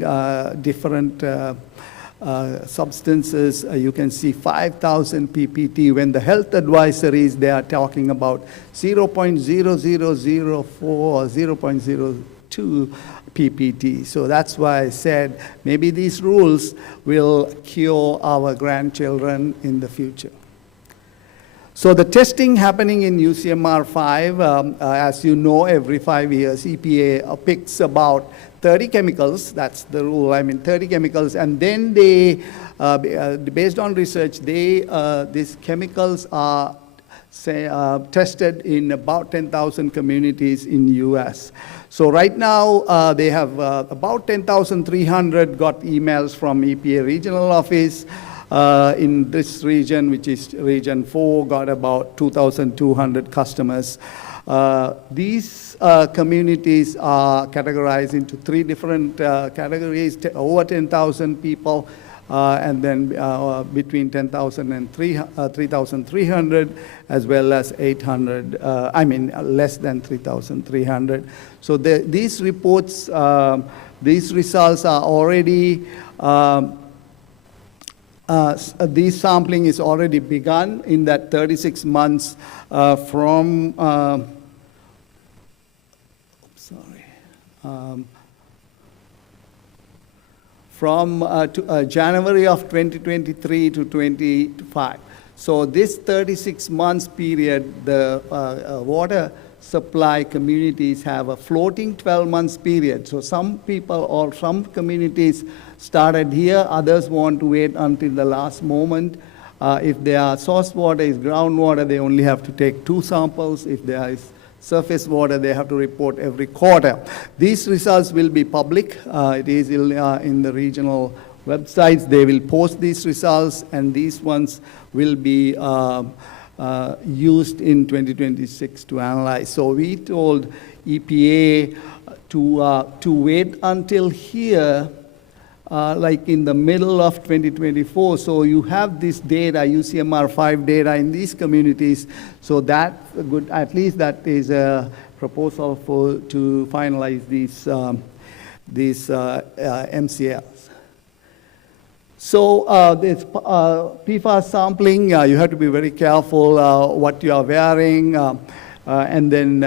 substances. You can see 5,000 ppt. When the health advisories, they are talking about 0.0004 or 0.02 ppt. So that's why I said maybe these rules will cure our grandchildren in the future. So the testing happening in UCMR 5, as you know, every 5 years, EPA picks about 30 chemicals, that's the rule, 30 chemicals, and then they, based on research, these chemicals are tested in about 10,000 communities in the US. So right now, they have about 10,300 got emails from EPA regional office. In this region, which is region 4, got about 2,200 customers. These communities are categorized into 3 different categories, over 10,000 people, and then between 10,000 and 3,300, as well as 800, less than 3,300. So these reports, these results are already, this sampling is already begun in that 36 months from, January of 2023 to 25. So this 36 months period, the water supply communities have a floating 12 months period. So some people or some communities started here, others want to wait until the last moment. If their source water is groundwater, they only have to take 2 samples. If there is surface water, they have to report every quarter. These results will be public. It is in the regional websites. They will post these results, and these ones will be used in 2026 to analyze. So we told EPA to wait until here, like in the middle of 2024. So you have this data, UCMR 5 data in these communities. So that's good. At least that is a proposal to finalize these MCLs. So this PFAS sampling, you have to be very careful what you are wearing, and then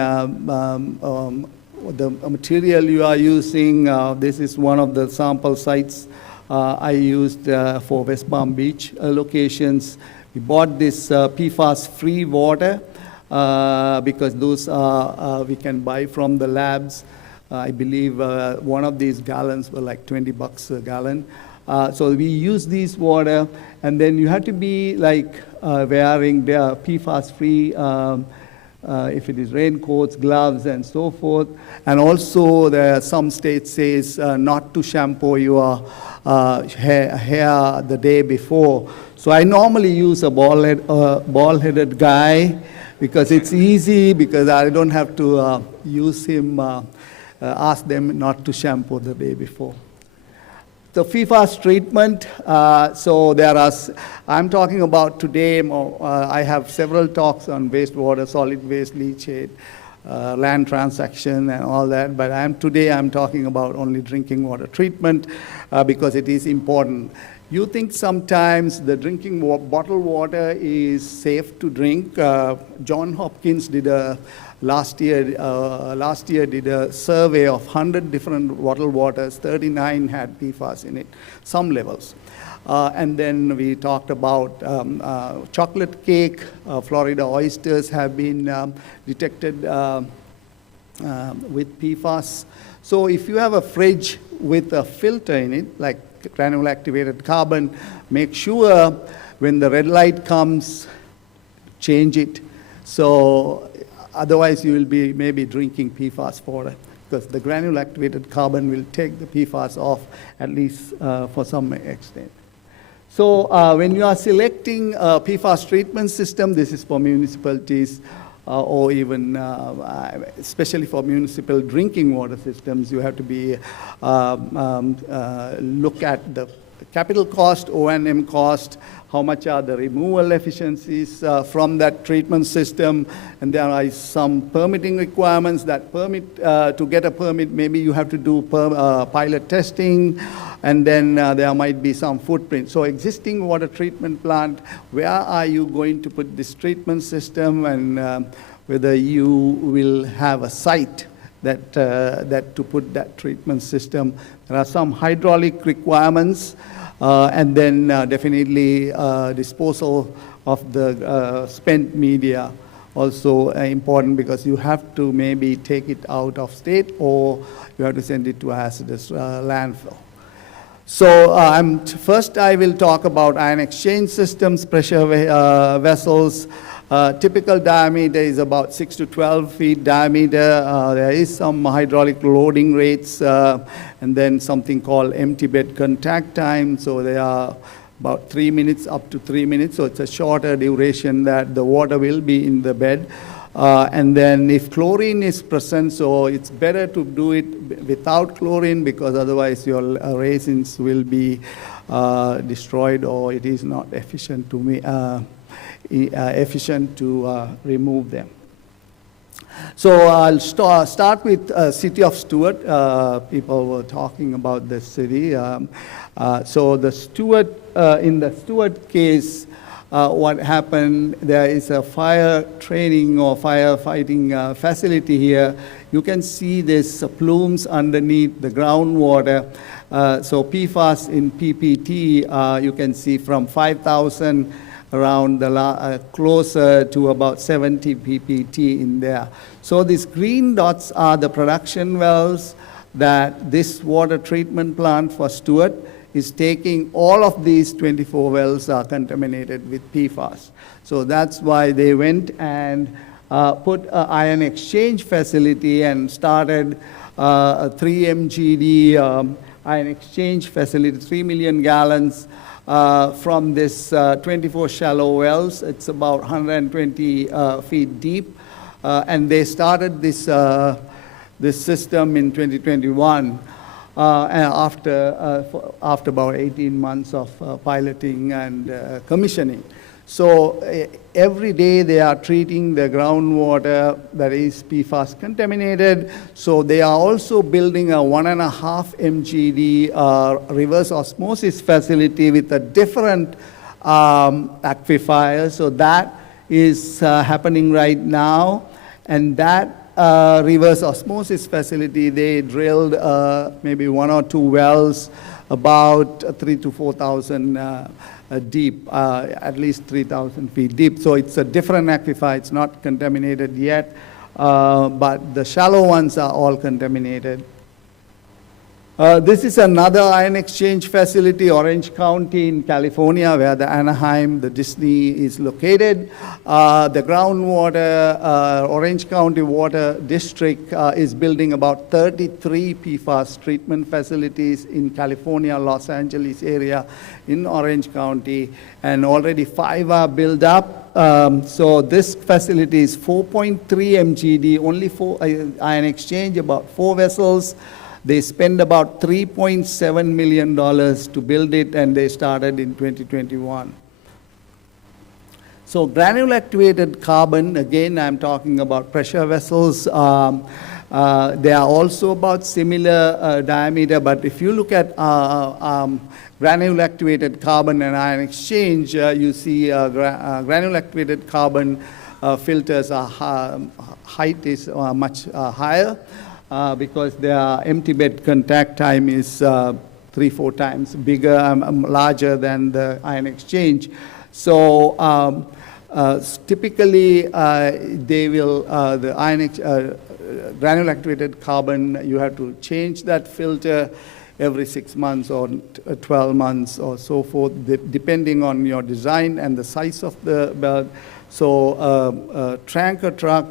the material you are using. This is one of the sample sites I used for West Palm Beach locations. We bought this PFAS-free water because those we can buy from the labs. I believe one of these gallons were like $20 a gallon. So we use this water, and then you have to be like wearing the PFAS-free, if it is raincoats, gloves, and so forth. And also, some states says not to shampoo your hair the day before. So I normally use a bald-headed guy because it's easy, because I don't have to use him, ask them not to shampoo the day before. The PFAS treatment, so I'm talking about today, I have several talks on wastewater, solid waste, leachate, land transaction and all that, but today I'm talking about only drinking water treatment because it is important. You think sometimes the drinking bottled water is safe to drink. Johns Hopkins did last year did a survey of 100 different bottled waters. 39 had PFAS in it, some levels. And then we talked about chocolate cake. Florida oysters have been detected with PFAS. So if you have a fridge with a filter in it, like granular activated carbon, make sure when the red light comes, change it. So otherwise you will be maybe drinking PFAS water, because the granular activated carbon will take the PFAS off, at least for some extent. So when you are selecting a PFAS treatment system, this is for municipalities, or even, especially for municipal drinking water systems, you have to be look at the capital cost, O&M cost, how much are the removal efficiencies from that treatment system, and there are some permitting requirements that permit, to get a permit, maybe you have to do pilot testing, and then there might be some footprint. So existing water treatment plant, where are you going to put this treatment system, and whether you will have a site that to put that treatment system. There are some hydraulic requirements, and then definitely disposal of the spent media also important, because you have to maybe take it out of state or you have to send it to hazardous landfill. So first I will talk about ion exchange systems, pressure vessels. Typical diameter is about 6 to 12 feet diameter. There is some hydraulic loading rates, and then something called empty bed contact time. So they are about 3 minutes, up to 3 minutes. So it's a shorter duration that the water will be in the bed. And then if chlorine is present, so it's better to do it without chlorine, because otherwise your resins will be destroyed, or it is not efficient to remove them. So I'll start with city of Stuart. People were talking about this city. So the Stuart, in the Stuart case, what happened, there is a fire training or firefighting facility here. You can see this plumes underneath the groundwater. So PFAS in PPT, you can see from 5,000 around the closer to about 70 ppt in there. So these green dots are the production wells that this water treatment plant for Stuart is taking. All of these 24 wells are contaminated with PFAS. So that's why they went and put an ion exchange facility and started a 3 mgd ion exchange facility, 3 million gallons from this 24 shallow wells. It's about 120 feet deep. And they started this, this system in 2021 after about 18 months of piloting and commissioning. So every day they are treating the groundwater that is PFAS contaminated. So they are also building a 1.5 mgd reverse osmosis facility with a different aquifer. So that is happening right now. And that reverse osmosis facility, they drilled maybe 1 or 2 wells about 3,000 to 4,000 deep, at least 3,000 feet deep. So it's a different aquifer. It's not contaminated yet, but the shallow ones are all contaminated. This is another ion exchange facility, Orange County in California, where the Anaheim, the Disney is located. The groundwater, Orange County Water District is building about 33 PFAS treatment facilities in California, Los Angeles area, in Orange County, and already 5 are built up. So this facility is 4.3 mgd, only 4 ion exchange, about 4 vessels. They spent about $3.7 million to build it, and they started in 2021. So granular activated carbon, again, I'm talking about pressure vessels. They are also about similar diameter, but if you look at granular activated carbon and ion exchange, you see granular activated carbon filters are height is much higher. Because their empty bed contact time is 3-4 times bigger, larger than the ion exchange. So typically, they will, the granular activated carbon, you have to change that filter every 6 months or 12 months or so forth, depending on your design and the size of the bed. So tanker truck,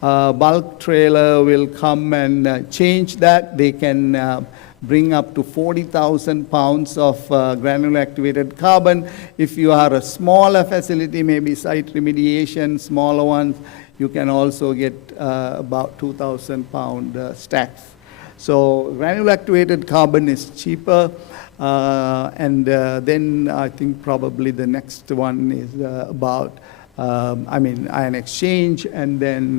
bulk trailer will come and change that. They can bring up to 40,000 pounds of granular activated carbon. If you are a smaller facility, maybe site remediation, smaller ones, you can also get about 2,000-pound stacks. So granular activated carbon is cheaper, and then I think probably the next one is about, ion exchange, and then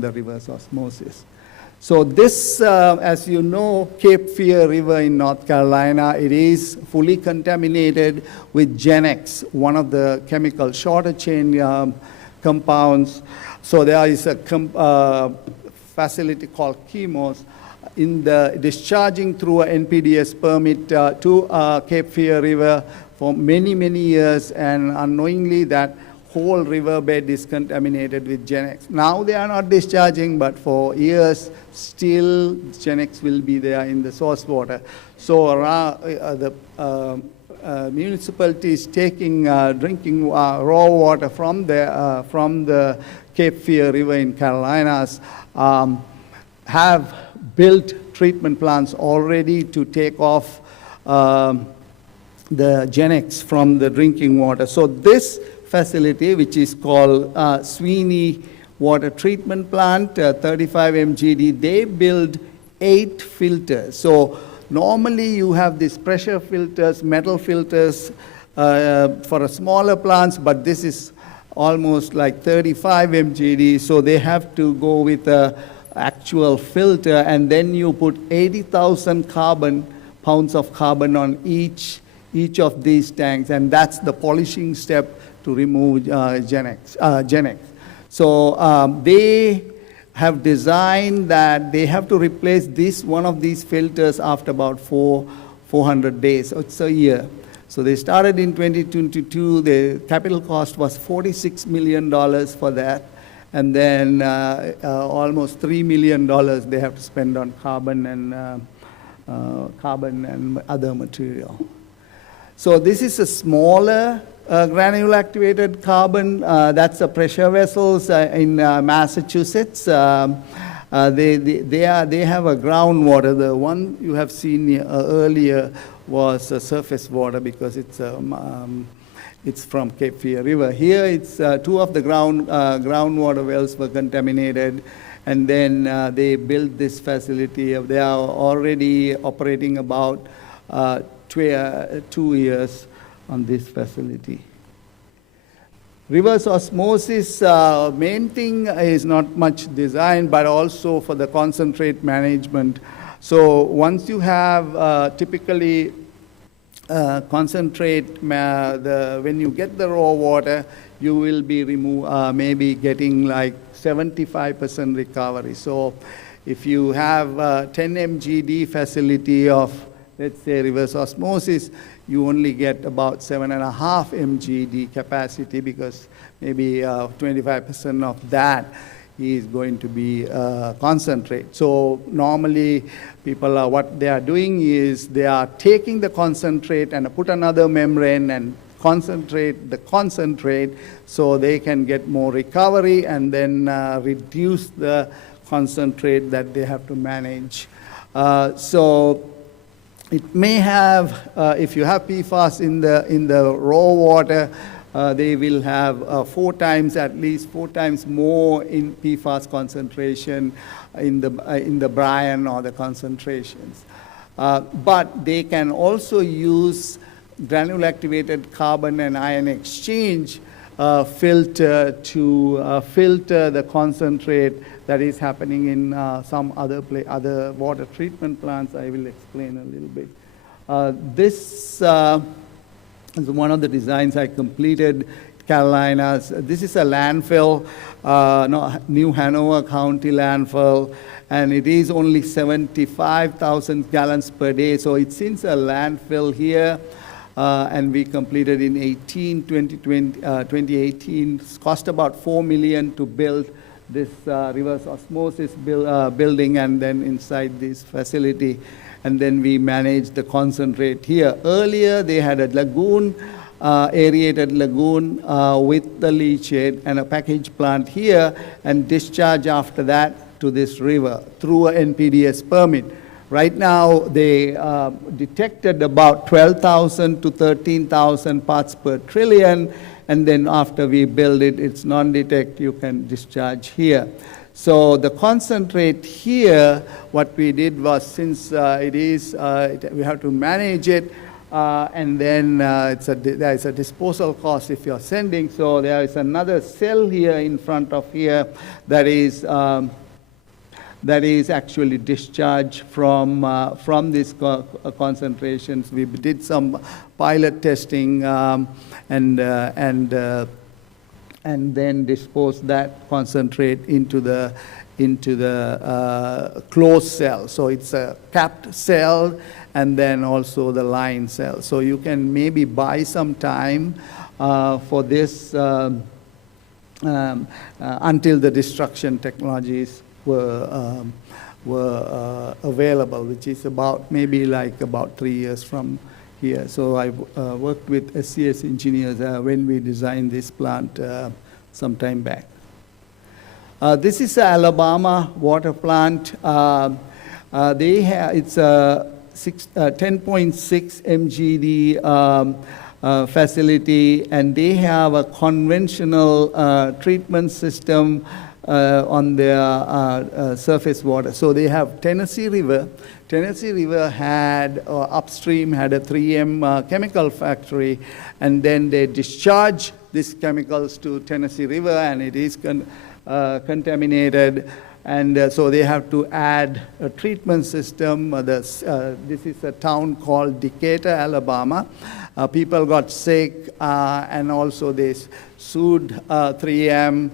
the reverse osmosis. So this, as you know, Cape Fear River in North Carolina, it is fully contaminated with GenX, one of the chemical shorter chain compounds. So there is a facility called Chemos in the discharging through an NPDES permit to Cape Fear River for many, many years, and unknowingly that whole riverbed is contaminated with GenX. Now they are not discharging, but for years, still GenX will be there in the source water. So the municipality is taking drinking raw water from the Cape Fear River in Carolinas, have built treatment plants already to take off the GenX from the drinking water. So this facility, which is called Sweeney Water Treatment Plant, 35 MGD, they build 8 filters. So normally you have these pressure filters, metal filters for a smaller plants, but this is almost like 35 MGD, so they have to go with a actual filter, and then you put 80,000 pounds of carbon on each of these tanks, and that's the polishing step to remove GenX. So they have designed that they have to replace one of these filters after about 400 days. So it's a year. So they started in 2022. The capital cost was $46 million for that. And then almost $3 million they have to spend on carbon and other material. So this is a smaller granular activated carbon. That's the pressure vessels in Massachusetts. They have a groundwater. The one you have seen earlier was surface water because it's from Cape Fear River. Here, it's 2 of the groundwater wells were contaminated, and then they built this facility. They are already operating about 2 years on this facility. Reverse osmosis, main thing is not much design, but also for the concentrate management. So once you have typically concentrate, when you get the raw water, you will be maybe getting like 75% recovery. So if you have 10 MGD facility of, let's say, reverse osmosis, you only get about 7.5 MGD capacity because maybe 25% of that is going to be concentrate. So normally people what they are doing is they are taking the concentrate and put another membrane and concentrate the concentrate so they can get more recovery and then reduce the concentrate that they have to manage. So it may have, if you have PFAS in the raw water, they will have at least 4 times more in PFAS concentration in the brine or the concentrations. But they can also use granular activated carbon and ion exchange filter to filter the concentrate that is happening in some other water treatment plants. I will explain a little bit. This is one of the designs I completed, Carolinas. This is a landfill, New Hanover County landfill, and it is only 75,000 gallons per day. So it's since a landfill here, and we completed in 2018. It cost about $4 million to build this reverse osmosis building and then inside this facility. And then we managed the concentrate here. Earlier, they had a lagoon, aerated lagoon with the leachate and a package plant here and discharge after that to this river through an NPDES permit. Right now, they detected about 12,000 to 13,000 parts per trillion, and then after we build it, it's non-detect, you can discharge here. So the concentrate here, what we did was, since we have to manage it, and then there is a disposal cost if you're sending. So there is another cell here in front of here that is actually discharged from these concentrations. We did some pilot testing and then dispose that concentrate into the closed cell. So it's a capped cell and then also the line cell. So you can maybe buy some time for this until the destruction technologies were available, which is about 3 years from here. So I worked with SCS engineers when we designed this plant some time back. This is an Alabama water plant. It's a 10.6 MGD facility, and they have a conventional treatment system on their surface water. So they have Tennessee River. Tennessee River had, upstream had a 3M chemical factory, and then they discharge these chemicals to Tennessee River, and it is contaminated. And so they have to add a treatment system. This is a town called Decatur, Alabama. People got sick, and also they sued 3M.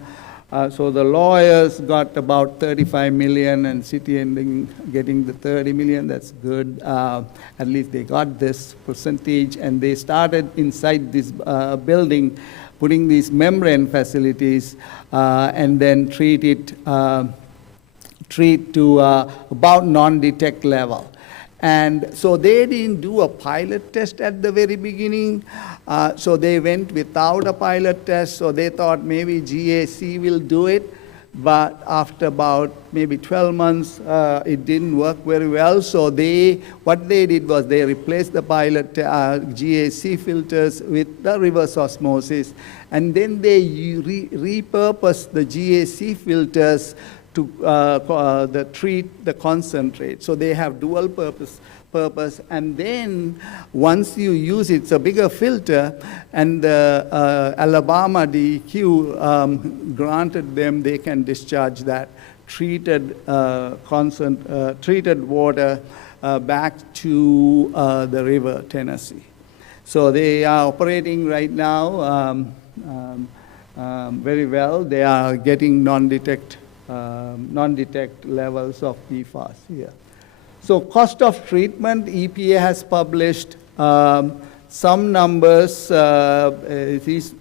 So the lawyers got about $35 million, and city ending getting the $30 million. That's good. At least they got this percentage, and they started inside this building, putting these membrane facilities, and then treat to about non-detect level. And so they didn't do a pilot test at the very beginning. So they went without a pilot test. So they thought maybe GAC will do it. But after about maybe 12 months, it didn't work very well. So what they did was they replaced the pilot GAC filters with the reverse osmosis. And then they repurposed the GAC filters to treat the concentrate. So they have dual purpose. And then once you use it, it's a bigger filter, and the Alabama DEQ granted them, they can discharge that treated water back to the river, Tennessee. So they are operating right now very well. They are getting non-detect levels of PFAS here. So cost of treatment, EPA has published some numbers. It is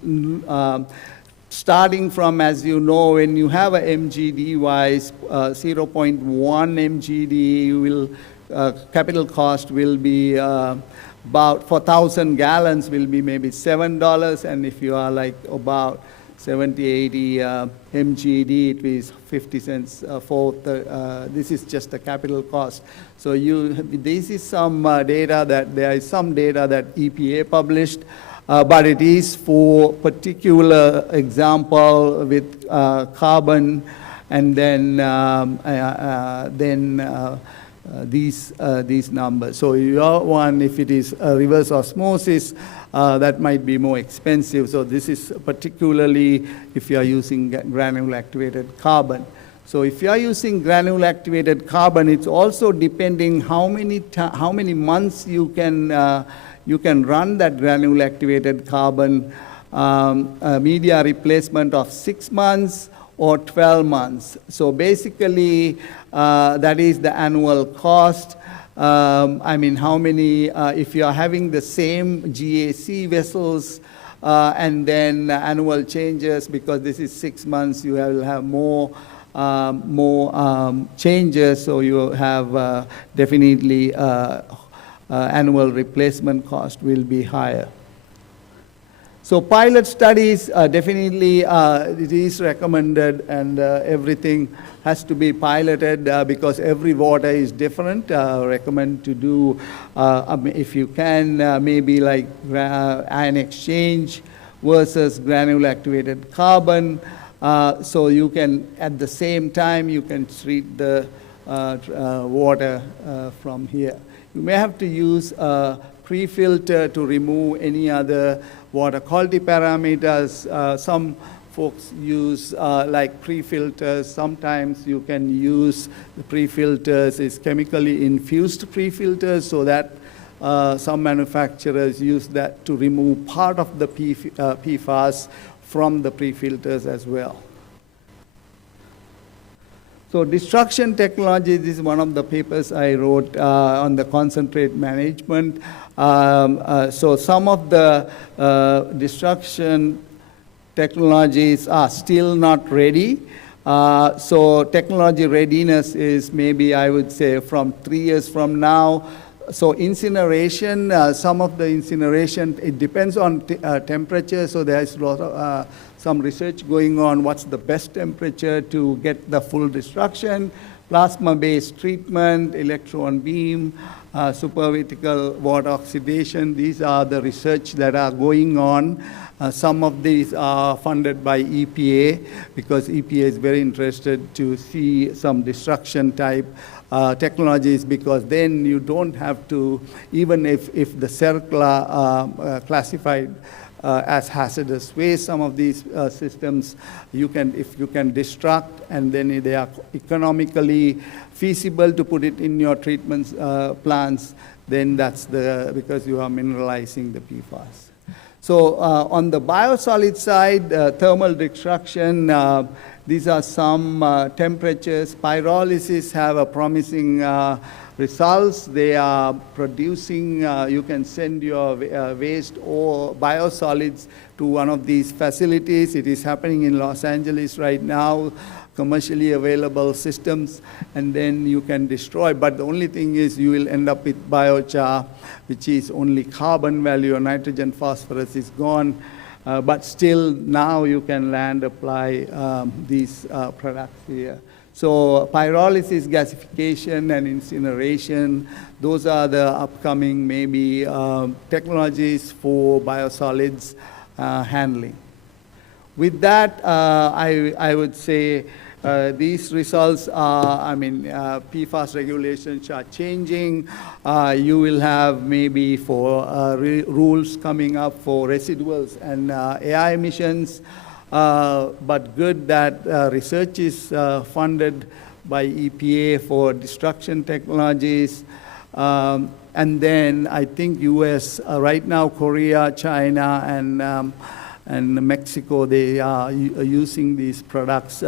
starting from, as you know, when you have a MGD-wise, 0.1 MGD, capital cost will be about, for 1,000 gallons, will be maybe $7, and if you are like about 70, 80 MGD, it is 50 cents for this is just the capital cost. So this is some data that EPA published, but it is for particular example with carbon, and then these numbers. So your one, if it is a reverse osmosis, that might be more expensive. So this is particularly if you are using granule activated carbon. So if you are using granule activated carbon, it's also depending how many months you can run that granule activated carbon media replacement of 6 months or 12 months. So basically, that is the annual cost. I mean, how many, if you are having the same GAC vessels, and then annual changes, because this is 6 months, you will have more changes, so you have definitely annual replacement cost will be higher. So pilot studies, definitely it is recommended, and everything has to be piloted because every water is different. Recommend to do, if you can, maybe like ion exchange versus granular activated carbon. So you can, at the same time, you can treat the water from here. You may have to use a pre-filter to remove any other water quality parameters. Some folks use like pre-filters. Sometimes you can use the pre-filters, is chemically infused pre-filters, so that some manufacturers use that to remove part of the PFAS from the pre-filters as well. So destruction technology, this is one of the papers I wrote on the concentrate management. So some of the destruction technologies are still not ready. So technology readiness is maybe, I would say, from 3 years from now. So incineration, some of the incineration, it depends on temperature. So there's a lot of, some research going on what's the best temperature to get the full destruction. Plasma-based treatment, electron beam, supercritical water oxidation. These are the research that are going on. Some of these are funded by EPA because EPA is very interested to see some destruction type technologies, because then you don't have to, even if the CERCLA classified as hazardous waste, some of these systems, you can, if you can destruct and then they are economically feasible to put it in your treatment plants, then that's because you are mineralizing the PFAS. So on the biosolid side, thermal destruction, these are some temperatures. Pyrolysis have a promising results. They are producing, you can send your waste or biosolids to one of these facilities. It is happening in Los Angeles right now, commercially available systems, and then you can destroy. But the only thing is you will end up with biochar, which is only carbon value, or nitrogen, phosphorus is gone. But still now you can land apply these products here. So pyrolysis, gasification, and incineration, those are the upcoming maybe technologies for biosolids handling. With that, I would say these results are, I mean, PFAS regulations are changing. You will have maybe for rules coming up for residuals and AI emissions. But good that research is funded by EPA for destruction technologies. And then I think US, right now Korea, China, and Mexico, they are using these products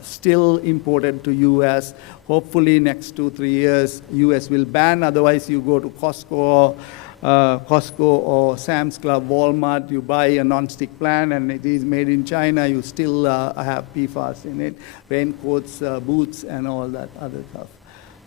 still imported to US. Hopefully next 2-3 years, US will ban. Otherwise you go to Costco or Sam's Club, Walmart, you buy a non-stick pan and it is made in China, you still have PFAS in it, raincoats, boots, and all that other stuff.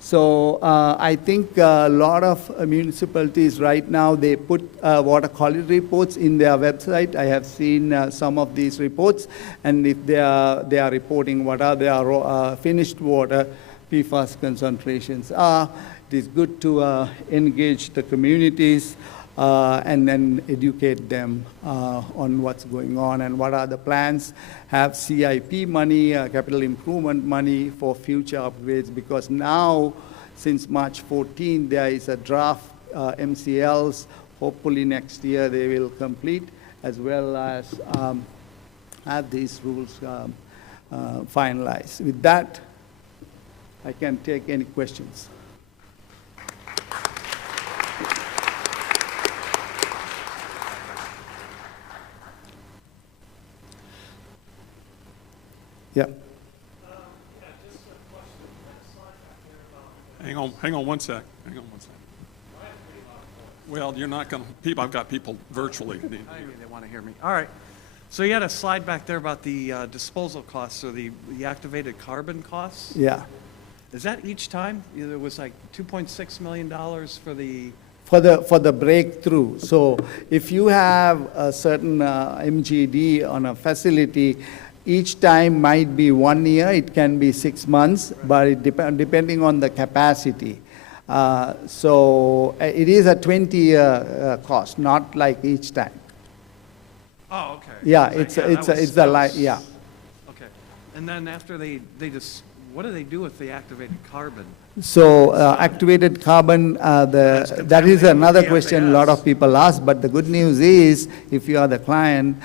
So I think a lot of municipalities right now, they put water quality reports in their website. I have seen some of these reports, and if they are reporting what are their finished water PFAS concentrations are. It is good to engage the communities and then educate them on what's going on and what are the plans. Have CIP money, capital improvement money for future upgrades, because now, since March 14, there is a draft MCLs. Hopefully next year they will complete, as well as have these rules finalized. With that, I can take any questions. Yeah. Just a question. That slide back there about... Hang on one sec. Well, you're not going to, people, I've got people virtually. They want to hear me. All right. So you had a slide back there about the disposal costs, or the activated carbon costs. Yeah. Is that each time? It was like $2.6 million for the... For the breakthrough. So if you have a certain MGD on a facility, each time might be 1 year, it can be 6 months, but it depending on the capacity. So it is a 20-year cost, not like each time. Oh, okay. Yeah, That- it's that the was- yeah. Okay. And then after they just, what do they do with the activated carbon? So activated carbon, that is another question a lot of PFAS. people ask, but the good news is, if you are the client,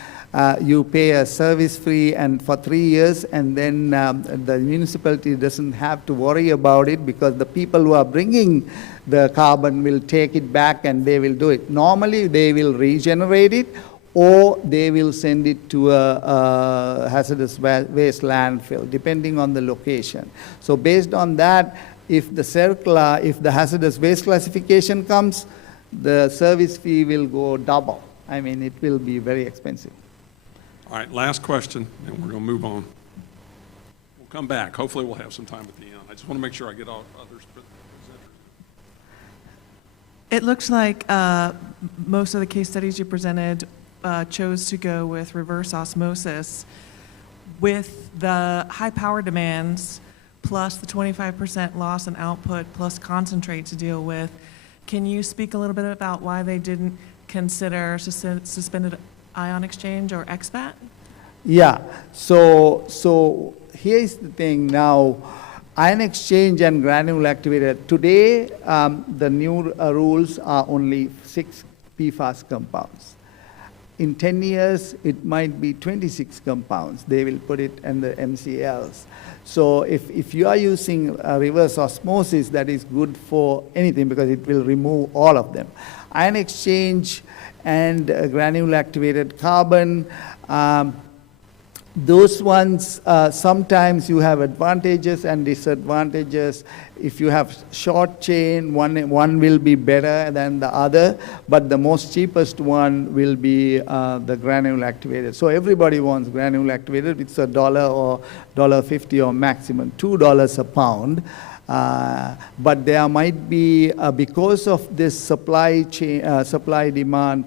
you pay a service fee and for 3 years, and then the municipality doesn't have to worry about it, because the people who are bringing the carbon will take it back and they will do it. Normally, they will regenerate it, or they will send it to a hazardous waste landfill, depending on the location. So based on that, if the hazardous waste classification comes, the service fee will go double. I mean, it will be very expensive. All right, last question, and we're going to move on. We'll come back. Hopefully, we'll have some time at the end. I just want to make sure I get all others. It looks like most of the case studies you presented chose to go with reverse osmosis. With the high power demands, plus the 25% loss in output, plus concentrate to deal with, can you speak a little bit about why they didn't consider suspended ion exchange or expat? Yeah, so here's the thing now. Ion exchange and granule activated. Today, the new rules are only 6 PFAS compounds. In 10 years, it might be 26 compounds. They will put it in the MCLs. So if you are using reverse osmosis, that is good for anything, because it will remove all of them. Ion exchange and granule activated carbon, those ones, sometimes you have advantages and disadvantages. If you have short chain, one will be better than the other, but the most cheapest one will be the granule activated. So everybody wants granule activated. It's $1 or $1.50 or maximum $2 a pound. But there might be, because of this supply demand,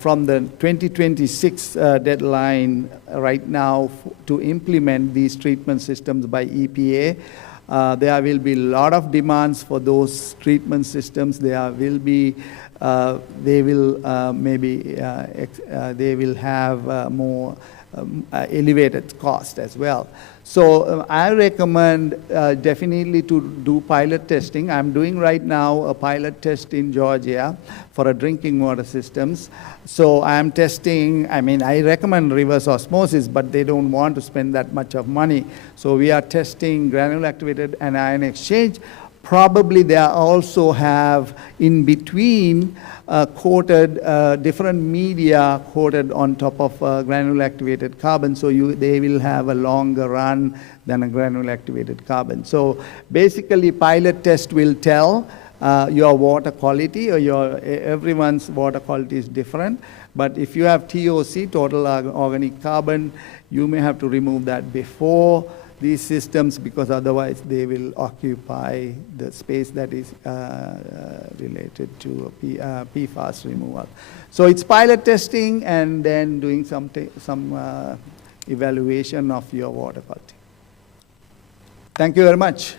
from the 2026 deadline right now to implement these treatment systems by EPA. There will be a lot of demands for those treatment systems. There will be, they will have more elevated cost as well. So I recommend definitely to do pilot testing. I'm doing right now a pilot test in Georgia for a drinking water systems. So I'm testing, I recommend reverse osmosis, but they don't want to spend that much of money. So we are testing granule activated and ion exchange. Probably they also have in between coated different media coated on top of granule activated carbon, so they will have a longer run than a granule activated carbon. So basically pilot test will tell your water quality, or everyone's water quality is different. But if you have TOC, total organic carbon, you may have to remove that before these systems, because otherwise they will occupy the space that is related to PFAS removal. So it's pilot testing and then doing some evaluation of your water quality. Thank you very much.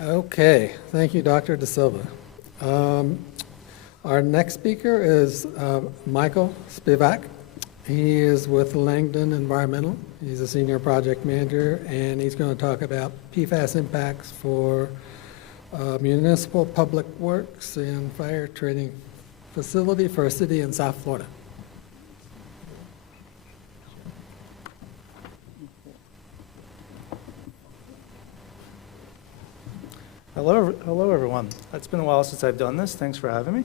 Okay, thank you, Dr. deSilva. Our next speaker is Michael Spievack. He is with Langan Environmental. He's a senior project manager, and he's going to talk about PFAS impacts for municipal public works and fire training facility for a city in South Florida. Hello, everyone. It's been a while since I've done this. Thanks for having me.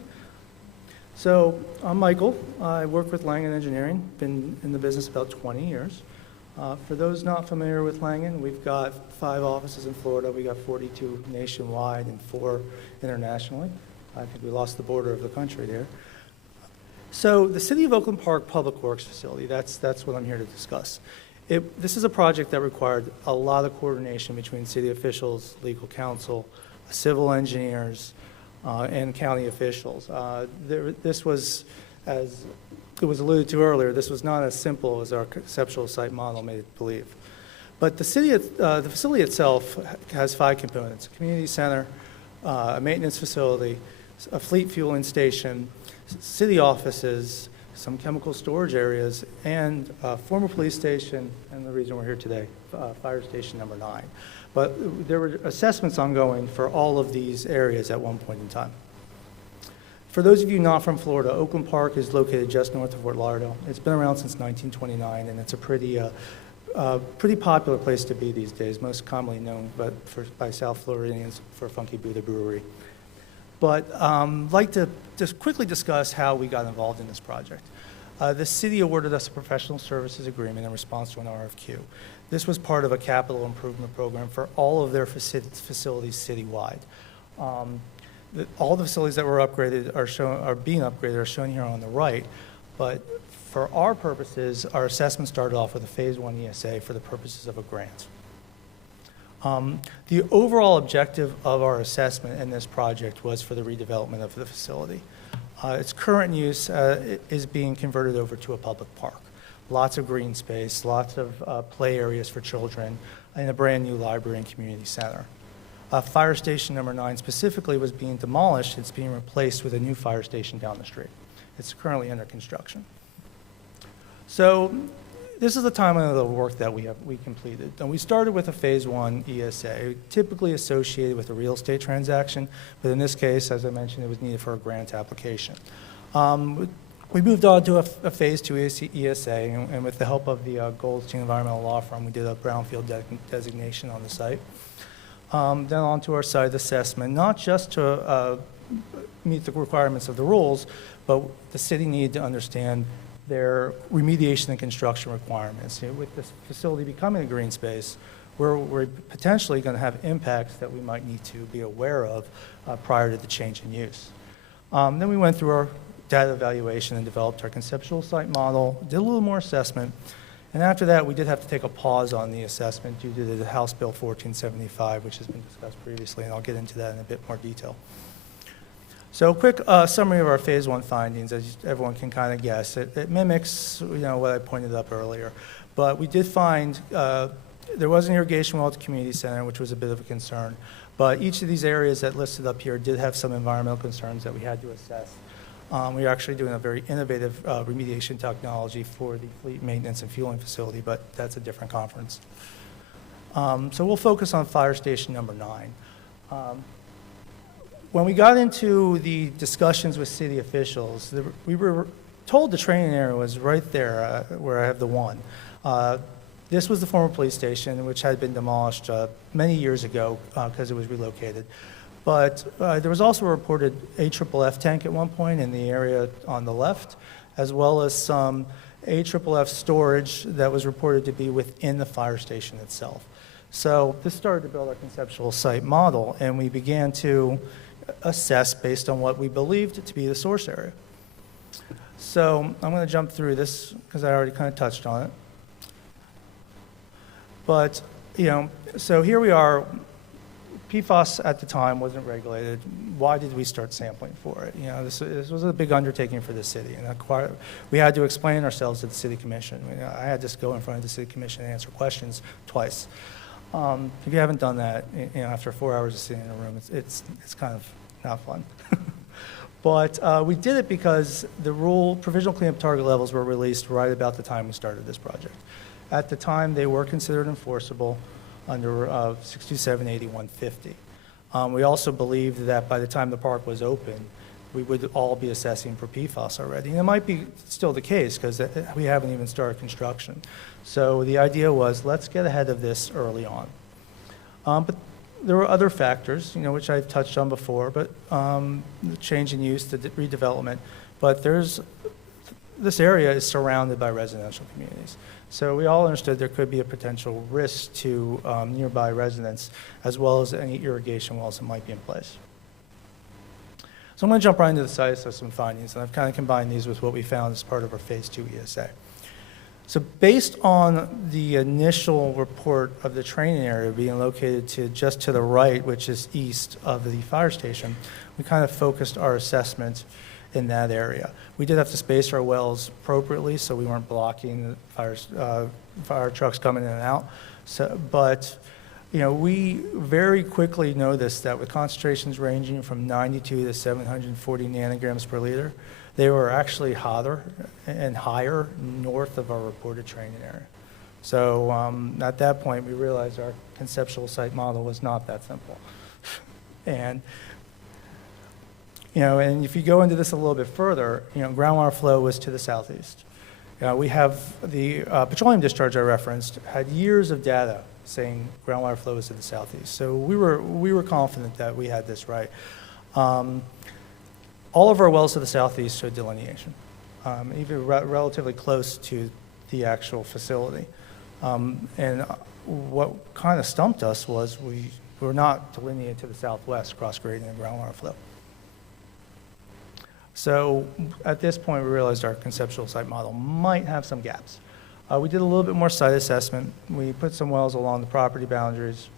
So I'm Michael. I work with Langan Engineering. Been in the business about 20 years. For those not familiar with Langan, we've got 5 offices in Florida. We got 42 nationwide and 4 internationally. I think we lost the border of the country there. So the City of Oakland Park Public Works Facility, that's what I'm here to discuss. This is a project that required a lot of coordination between city officials, legal counsel, civil engineers, and county officials. This was, as it was alluded to earlier, this was not as simple as our conceptual site model made it believe. But the facility itself has 5 components: a community center, a maintenance facility, a fleet fueling station, city offices, some chemical storage areas, and a former police station, and the reason we're here today, fire station number 9. But there were assessments ongoing for all of these areas at one point in time. For those of you not from Florida, Oakland Park is located just north of Fort Lauderdale. It's been around since 1929, and it's a pretty popular place to be these days, most commonly known by South Floridians for Funky Buddha Brewery. But I'd like to just quickly discuss how we got involved in this project. The city awarded us a professional services agreement in response to an RFQ. This was part of a capital improvement program for all of their facilities citywide. All the facilities that were upgraded are being upgraded are shown here on the right, but for our purposes, our assessment started off with a Phase 1 ESA for the purposes of a grant. The overall objective of our assessment in this project was for the redevelopment of the facility. Its current use is being converted over to a public park. Lots of green space, lots of play areas for children, and a brand new library and community center. Fire station number 9 specifically was being demolished. It's being replaced with a new fire station down the street. It's currently under construction. So this is the timeline of the work that we completed. And we started with a Phase 1 ESA, typically associated with a real estate transaction, but in this case, as I mentioned, it was needed for a grant application. We moved on to a Phase 2 ESA, and with the help of the Goldstein Environmental Law Firm, we did a brownfield designation on the site. Then on to our site assessment, not just to meet the requirements of the rules, but the city needed to understand their remediation and construction requirements. With this facility becoming a green space, we're potentially going to have impacts that we might need to be aware of prior to the change in use. Then we went through our data evaluation and developed our conceptual site model, did a little more assessment, and after that we did have to take a pause on the assessment due to the House Bill 1475, which has been discussed previously, and I'll get into that in a bit more detail. So a quick summary of our Phase 1 findings, as everyone can kind of guess. It mimics what I pointed up earlier. But we did find there was an irrigation well at the community center, which was a bit of a concern. But each of these areas that listed up here did have some environmental concerns that we had to assess. We are actually doing a very innovative remediation technology for the fleet maintenance and fueling facility, but that's a different conference. So we'll focus on fire station number 9. When we got into the discussions with city officials, we were told the training area was right there where I have the one. This was the former police station, which had been demolished many years ago because it was relocated. But there was also a reported AFFF tank at one point in the area on the left, as well as some AFFF storage that was reported to be within the fire station itself. So this started to build our conceptual site model, and we began to assess based on what we believed to be the source area. So I'm going to jump through this because I already kind of touched on it. But, so here we are. PFAS at the time wasn't regulated. Why did we start sampling for it? This was a big undertaking for the city, and we had to explain ourselves to the city commission. I had to go in front of the city commission and answer questions twice. If you haven't done that, after 4 hours of sitting in a room, it's kind of not fun. But we did it because the provisional cleanup target levels were released right about the time we started this project. At the time, they were considered enforceable under 6278150. We also believed that by the time the park was open, we would all be assessing for PFAS already. And it might be still the case because we haven't even started construction. So the idea was, let's get ahead of this early on. But there were other factors, which I've touched on before, but the change in use, the redevelopment. But this area is surrounded by residential communities. So we all understood there could be a potential risk to nearby residents, as well as any irrigation wells that might be in place. So I'm going to jump right into the site assessment findings, and I've kind of combined these with what we found as part of our Phase 2 ESA. So based on the initial report of the training area being located just to the right, which is east of the fire station, we kind of focused our assessment in that area. We did have to space our wells appropriately, so we weren't blocking the fire trucks coming in and out. But we very quickly noticed that with concentrations ranging from 92 to 740 nanograms per liter, they were actually hotter and higher north of our reported training area. So at that point, we realized our conceptual site model was not that simple. And and if you go into this a little bit further, groundwater flow was to the southeast. We have the petroleum discharge I referenced had years of data saying groundwater flow was to the southeast. So we were confident that we had this right. All of our wells to the southeast showed delineation, even relatively close to the actual facility. And what kind of stumped us was we were not delineated to the southwest, cross-grading the groundwater flow. So at this point, we realized our conceptual site model might have some gaps. We did a little bit more site assessment. We put some wells along the property boundaries.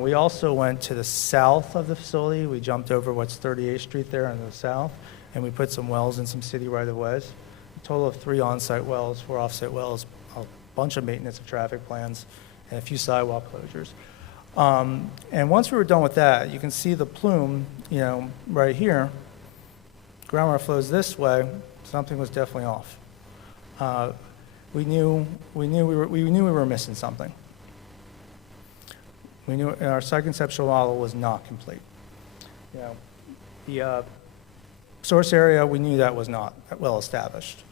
We also went to the south of the facility. We jumped over what's 38th Street there in the south, and we put some wells in some city right-of-ways. A total of 3 on-site wells, 4 off-site wells, a bunch of maintenance of traffic plans, and a few sidewalk closures. And once we were done with that, you can see the plume, right here. Groundwater flows this way. Something was definitely off. We knew we were missing something. We knew our site conceptual model was not complete. The source area, we knew that was not well established.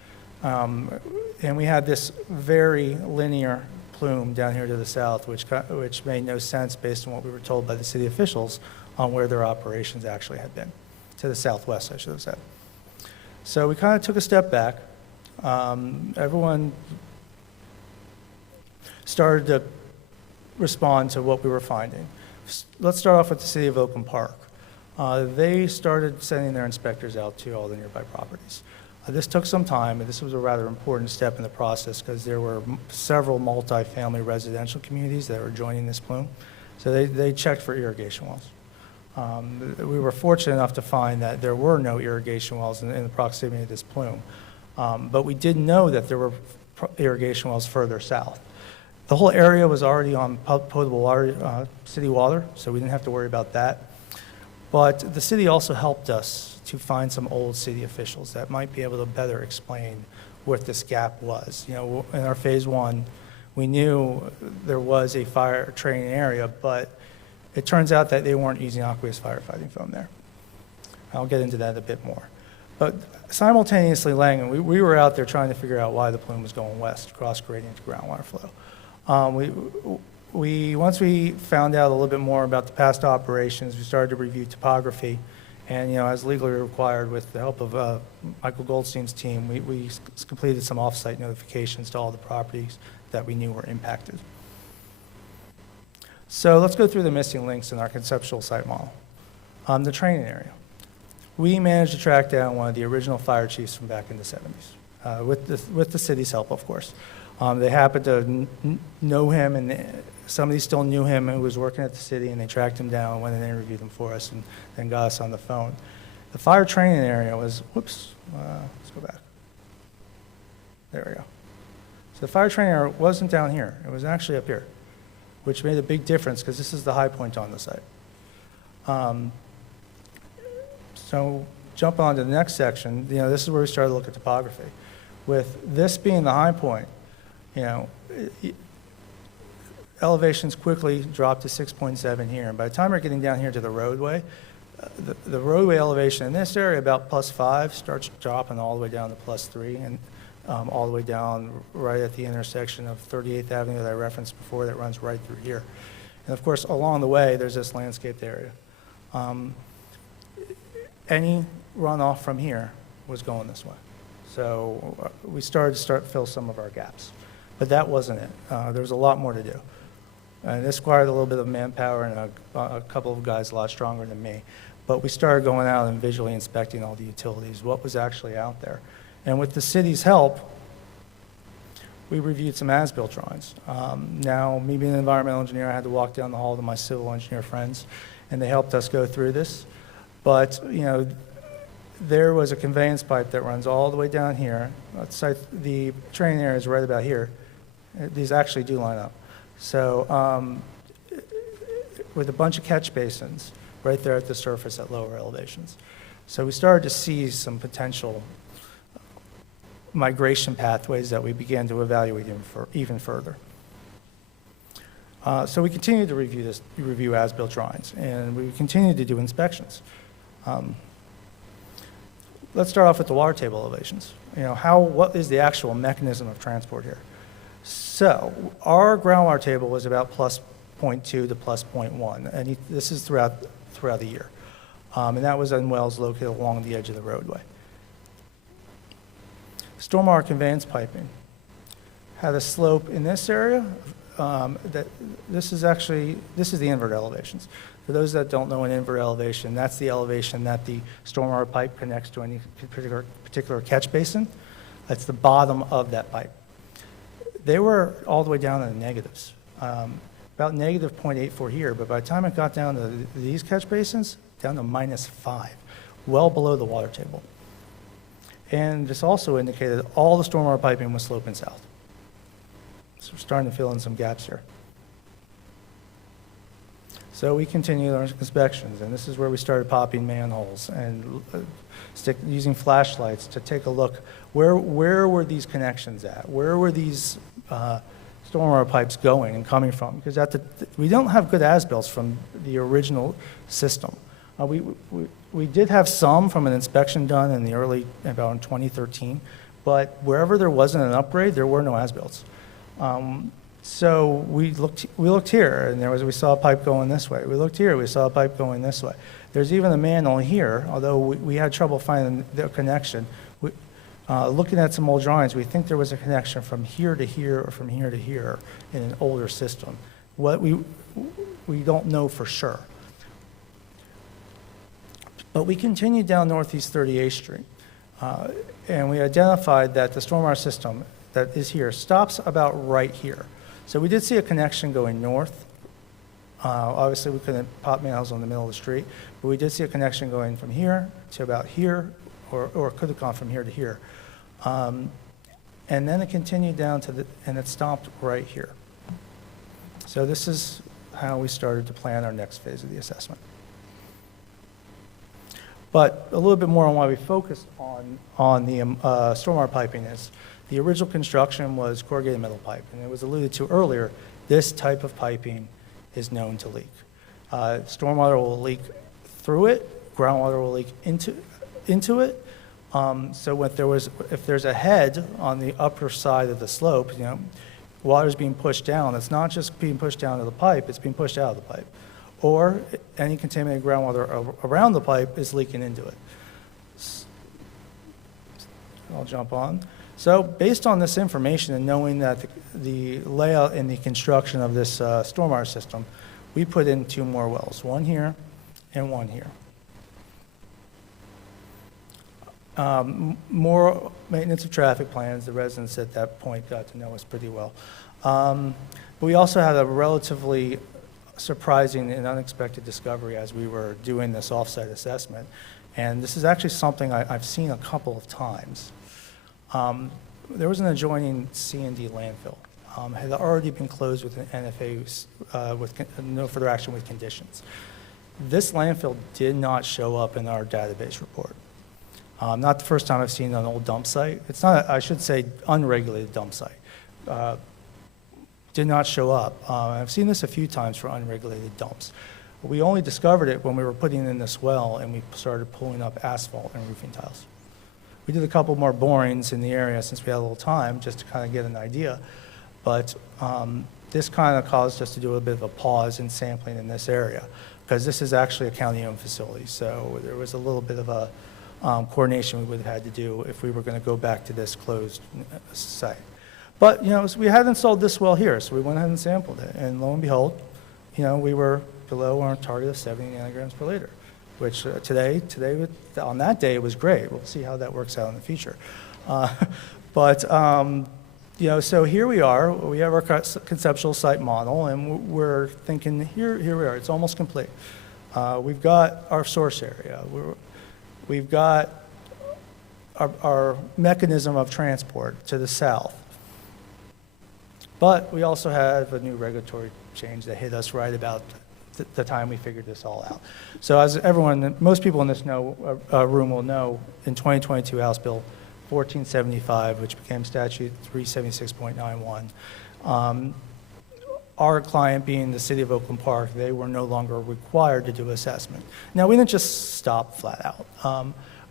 And we had this very linear plume down here to the south, which made no sense based on what we were told by the city officials on where their operations actually had been. To the southwest, I should have said. So we kind of took a step back. Everyone started to respond to what we were finding. Let's start off with the city of Oakland Park. They started sending their inspectors out to all the nearby properties. This took some time, and this was a rather important step in the process because there were several multi-family residential communities that were joining this plume. So they checked for irrigation wells. We were fortunate enough to find that there were no irrigation wells in the proximity of this plume. But we did know that there were irrigation wells further south. The whole area was already on potable water, city water, so we didn't have to worry about that. But the city also helped us to find some old city officials that might be able to better explain what this gap was. In our phase 1, we knew there was a fire training area, but it turns out that they weren't using aqueous firefighting foam there. I'll get into that a bit more. But simultaneously, Langan, we were out there trying to figure out why the plume was going west, cross-gradient to groundwater flow. Once we found out a little bit more about the past operations, we started to review topography. And, as legally required with the help of Michael Goldstein's team, we completed some off-site notifications to all the properties that we knew were impacted. So let's go through the missing links in our conceptual site model. The training area. We managed to track down one of the original fire chiefs from back in the 70s, with the city's help, of course. They happened to know him, and somebody still knew him who was working at the city, and they tracked him down, went and interviewed him for us, and then got us on the phone. The fire training area was, let's go back. There we go. So the fire training area wasn't down here. It was actually up here, which made a big difference because this is the high point on the site. So jumping on to the next section, this is where we started to look at topography. With this being the high point, elevations quickly dropped to 6.7 here. And by the time we're getting down here to the roadway, the roadway elevation in this area, about +5, starts dropping all the way down to +3, and all the way down right at the intersection of 38th Avenue that I referenced before that runs right through here. And of course, along the way, there's this landscaped area. Any runoff from here was going this way. So we started to fill some of our gaps. But that wasn't it. There was a lot more to do. And this required a little bit of manpower and a couple of guys a lot stronger than me. But we started going out and visually inspecting all the utilities, what was actually out there. And with the city's help, we reviewed some as-built drawings. Now, me being an environmental engineer, I had to walk down the hall to my civil engineer friends, and they helped us go through this. But, there was a conveyance pipe that runs all the way down here. The training area is right about here. These actually do line up. So with a bunch of catch basins right there at the surface at lower elevations. So we started to see some potential migration pathways that we began to evaluate even further. So we continued to review as-built drawings, and we continued to do inspections. Let's start off with the water table elevations. What is the actual mechanism of transport here? So our groundwater table was about plus 0.2 to plus 0.1, and this is throughout the year. And that was in wells located along the edge of the roadway. Stormwater conveyance piping had a slope in this area. This is the invert elevations. For those that don't know an invert elevation, that's the elevation that the stormwater pipe connects to any particular catch basin. That's the bottom of that pipe. They were all the way down in the negatives, about negative 0.84 here, but by the time it got down to these catch basins, down to -5, well below the water table. And this also indicated all the stormwater piping was sloping south. So we're starting to fill in some gaps here. So we continued our inspections, and this is where we started popping manholes and using flashlights to take a look. Where were these connections at? Where were these stormwater pipes going and coming from? Because we don't have good as-bills from the original system. We did have some from an inspection done in about in 2013, but wherever there wasn't an upgrade, there were no as-bills. So we looked here, and we saw a pipe going this way. We looked here, we saw a pipe going this way. There's even a manhole here, although we had trouble finding the connection. Looking at some old drawings, we think there was a connection from here to here or from here to here in an older system. What we don't know for sure. But we continued down Northeast 38th Street, and we identified that the stormwater system that is here stops about right here. So we did see a connection going north. Obviously, we couldn't pop manholes in the middle of the street, but we did see a connection going from here to about here, or it could have gone from here to here. And then it continued down and it stopped right here. So this is how we started to plan our next phase of the assessment. But a little bit more on why we focused on the stormwater piping is the original construction was corrugated metal pipe, and it was alluded to earlier, this type of piping is known to leak. Stormwater will leak through it, groundwater will leak into it. So if there's a head on the upper side of the slope, water's being pushed down, it's not just being pushed down to the pipe, it's being pushed out of the pipe. Or any contaminated groundwater around the pipe is leaking into it. I'll jump on. So based on this information and knowing that the layout and the construction of this stormwater system, we put in 2 more wells, one here and one here. More maintenance of traffic plans. The residents at that point got to know us pretty well. But we also had a relatively surprising and unexpected discovery as we were doing this offsite assessment. And this is actually something I've seen a couple of times. There was an adjoining C&D landfill. Had already been closed with an NFA with no further action with conditions. This landfill did not show up in our database report. Not the first time I've seen an old dump site. It's not, I should say, unregulated dump site. Did not show up. I've seen this a few times for unregulated dumps. We only discovered it when we were putting in this well and we started pulling up asphalt and roofing tiles. We did a couple more borings in the area since we had a little time just to kind of get an idea. But this kind of caused us to do a bit of a pause in sampling in this area because this is actually a county-owned facility. So there was a little bit of a coordination we would have had to do if we were going to go back to this closed site. But, we had installed this well here, so we went ahead and sampled it. And lo and behold, we were below our target of 70 nanograms per liter, which today, on that day, it was great. We'll see how that works out in the future. So here we are. We have our conceptual site model, and we're thinking, here we are. It's almost complete. We've got our source area. We've got our mechanism of transport to the south. But we also have a new regulatory change that hit us right about the time we figured this all out. So as everyone, most people in this room will know, in 2022 House Bill 1475, which became Statute 376.91, our client being the city of Oakland Park, they were no longer required to do assessment. Now, we didn't just stop flat out,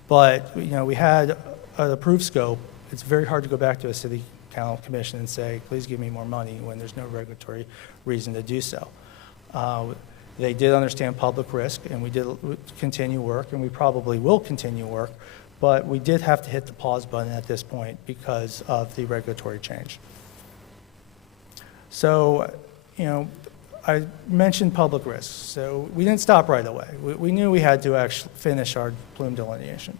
but we had an approved scope. It's very hard to go back to a city council commission and say, please give me more money when there's no regulatory reason to do so. They did understand public risk, and we did continue work, and we probably will continue work, but we did have to hit the pause button at this point because of the regulatory change. So, I mentioned public risks. So we didn't stop right away. We knew we had to actually finish our plume delineation.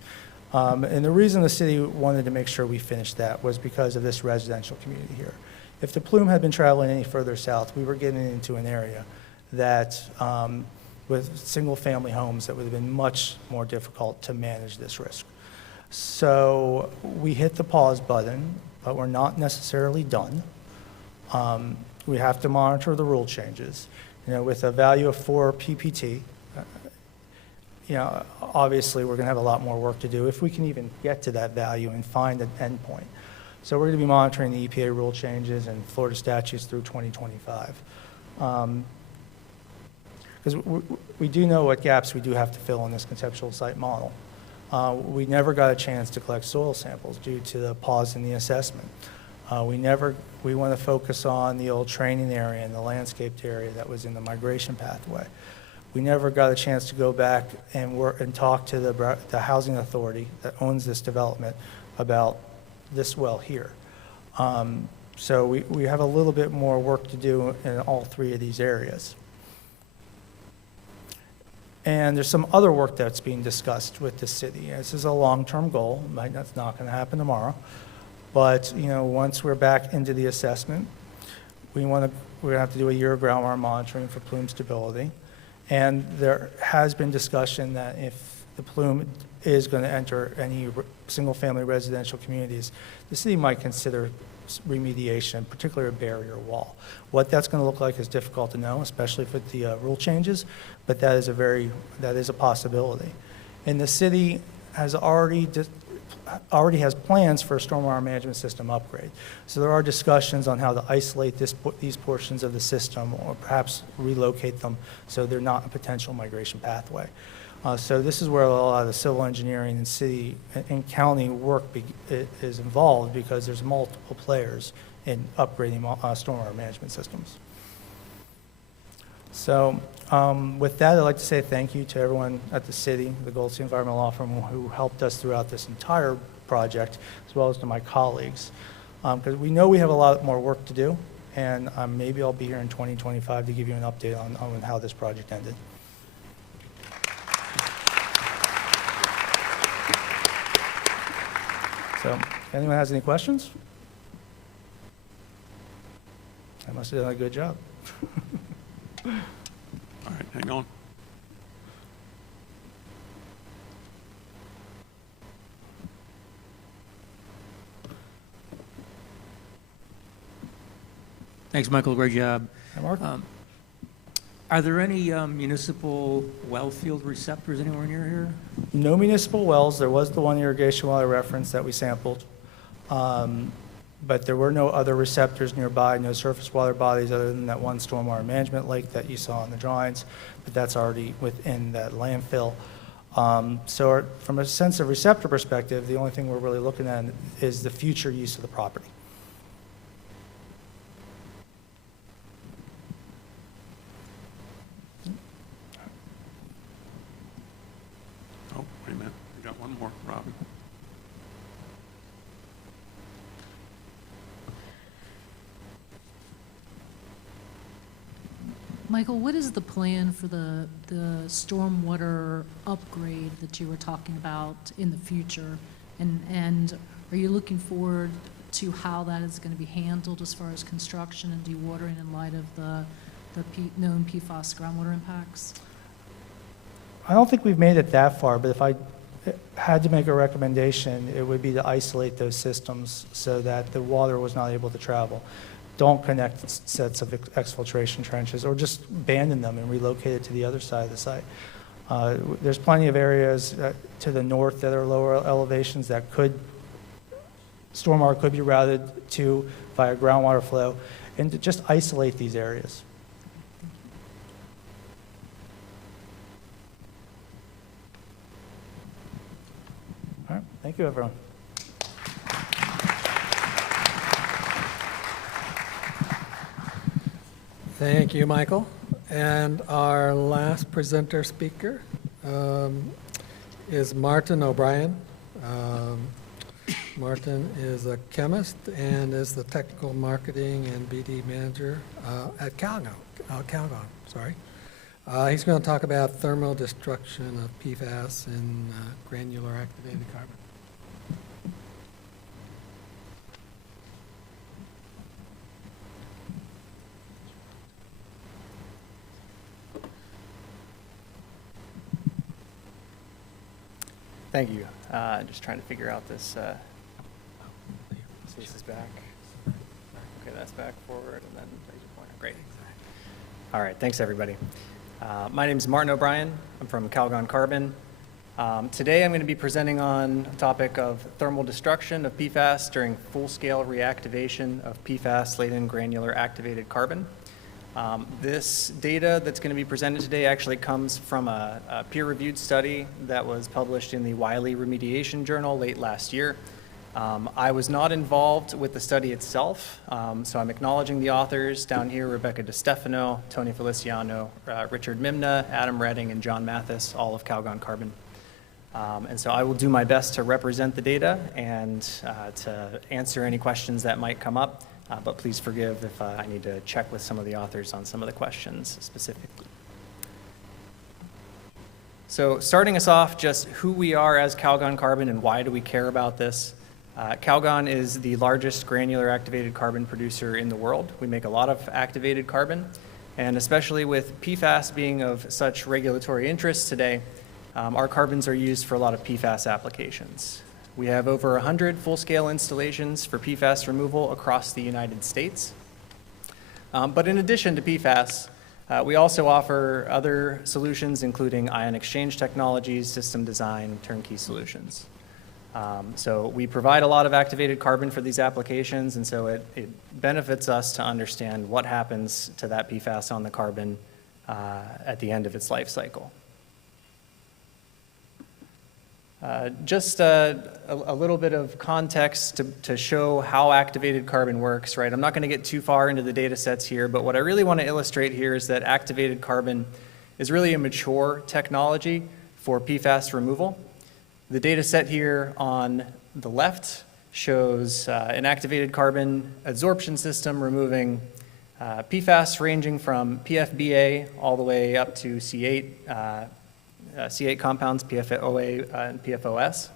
And the reason the city wanted to make sure we finished that was because of this residential community here. If the plume had been traveling any further south, we were getting into an area that, with single-family homes, that would have been much more difficult to manage this risk. So we hit the pause button, but we're not necessarily done. We have to monitor the rule changes. With a value of 4 PPT, obviously we're going to have a lot more work to do if we can even get to that value and find an endpoint. So we're going to be monitoring the EPA rule changes and Florida statutes through 2025. Because we do know what gaps we do have to fill in this conceptual site model. We never got a chance to collect soil samples due to the pause in the assessment. We want to focus on the old training area and the landscaped area that was in the migration pathway. We never got a chance to go back and work and talk to the housing authority that owns this development about this well here. So we have a little bit more work to do in all 3 of these areas. And there's some other work that's being discussed with the city. This is a long-term goal. That's not going to happen tomorrow. But once we're back into the assessment, we're going to have to do a year of groundwater monitoring for plume stability. And there has been discussion that if the plume is going to enter any single-family residential communities, the city might consider remediation, particularly a barrier wall. What that's going to look like is difficult to know, especially for the rule changes, but that is a possibility. And the city has already has plans for a stormwater management system upgrade. So there are discussions on how to isolate these portions of the system or perhaps relocate them so they're not a potential migration pathway. So this is where a lot of the civil engineering and city and county work is involved because there's multiple players in upgrading stormwater management systems. So with that, I'd like to say thank you to everyone at the city, the Goldstein Environmental Law Firm, who helped us throughout this entire project, as well as to my colleagues. Because we know we have a lot more work to do, and maybe I'll be here in 2025 to give you an update on how this project ended. So, if anyone has any questions? I must have done a good job. All right, hang on. Thanks, Michael. Great job. Hi, Mark. Are there any municipal well field receptors anywhere near here? No municipal wells. There was the one irrigation well I referenced that we sampled. But there were no other receptors nearby, no surface water bodies other than that one stormwater management lake that you saw in the drawings, but that's already within that landfill. So from a sense of receptor perspective, the only thing we're really looking at is the future use of the property. Oh, wait a minute, we got one more, Robin. Michael, what is the plan for the stormwater upgrade that you were talking about in the future? And are you looking forward to how that is going to be handled as far as construction and dewatering in light of the known PFAS groundwater impacts? I don't think we've made it that far, but if I had to make a recommendation, it would be to isolate those systems so that the water was not able to travel. don't connect sets of exfiltration trenches, or just abandon them and relocate it to the other side of the site. There's plenty of areas to the north that are lower elevations that stormwater could be routed to via groundwater flow, and to just isolate these areas. All right, thank you, everyone. Thank you, Michael. And our last presenter speaker is Martin O'Brien. Martin is a chemist and is the technical marketing and BD manager at Calgon. He's going to talk about thermal destruction of PFAS and granular activated carbon. Thank you. Just trying to figure out this. So this is back. Okay, that's back, forward, and then raise your pointer. Great. All right, thanks everybody. My name is Martin O'Brien. I'm from Calgon Carbon. Today I'm going to be presenting on a topic of thermal destruction of PFAS during full-scale reactivation of PFAS-Laden granular activated carbon. This data that's going to be presented today actually comes from a peer-reviewed study that was published in the Wiley Remediation Journal late last year. I was not involved with the study itself, so I'm acknowledging the authors down here: Rebecca DiStefano, Tony Feliciano, Richard Mimna, Adam Redding, and John Mathis, all of Calgon Carbon. And so I will do my best to represent the data and to answer any questions that might come up. But please forgive if I need to check with some of the authors on some of the questions specifically. So starting us off, just who we are as Calgon Carbon and why do we care about this. Calgon is the largest granular activated carbon producer in the world. We make a lot of activated carbon, and especially with PFAS being of such regulatory interest today, our carbons are used for a lot of PFAS applications. We have over 100 full-scale installations for PFAS removal across the United States. But in addition to PFAS, we also offer other solutions, including ion exchange technologies, system design, turnkey solutions. So we provide a lot of activated carbon for these applications, and so it benefits us to understand what happens to that PFAS on the carbon at the end of its life cycle. Just a little bit of context to show how activated carbon works, right? I'm not going to get too far into the data sets here, but what I really want to illustrate here is that activated carbon is really a mature technology for PFAS removal. The data set here on the left shows an activated carbon adsorption system removing PFAS ranging from PFBA all the way up to C8, C8 compounds, PFOA and PFOS,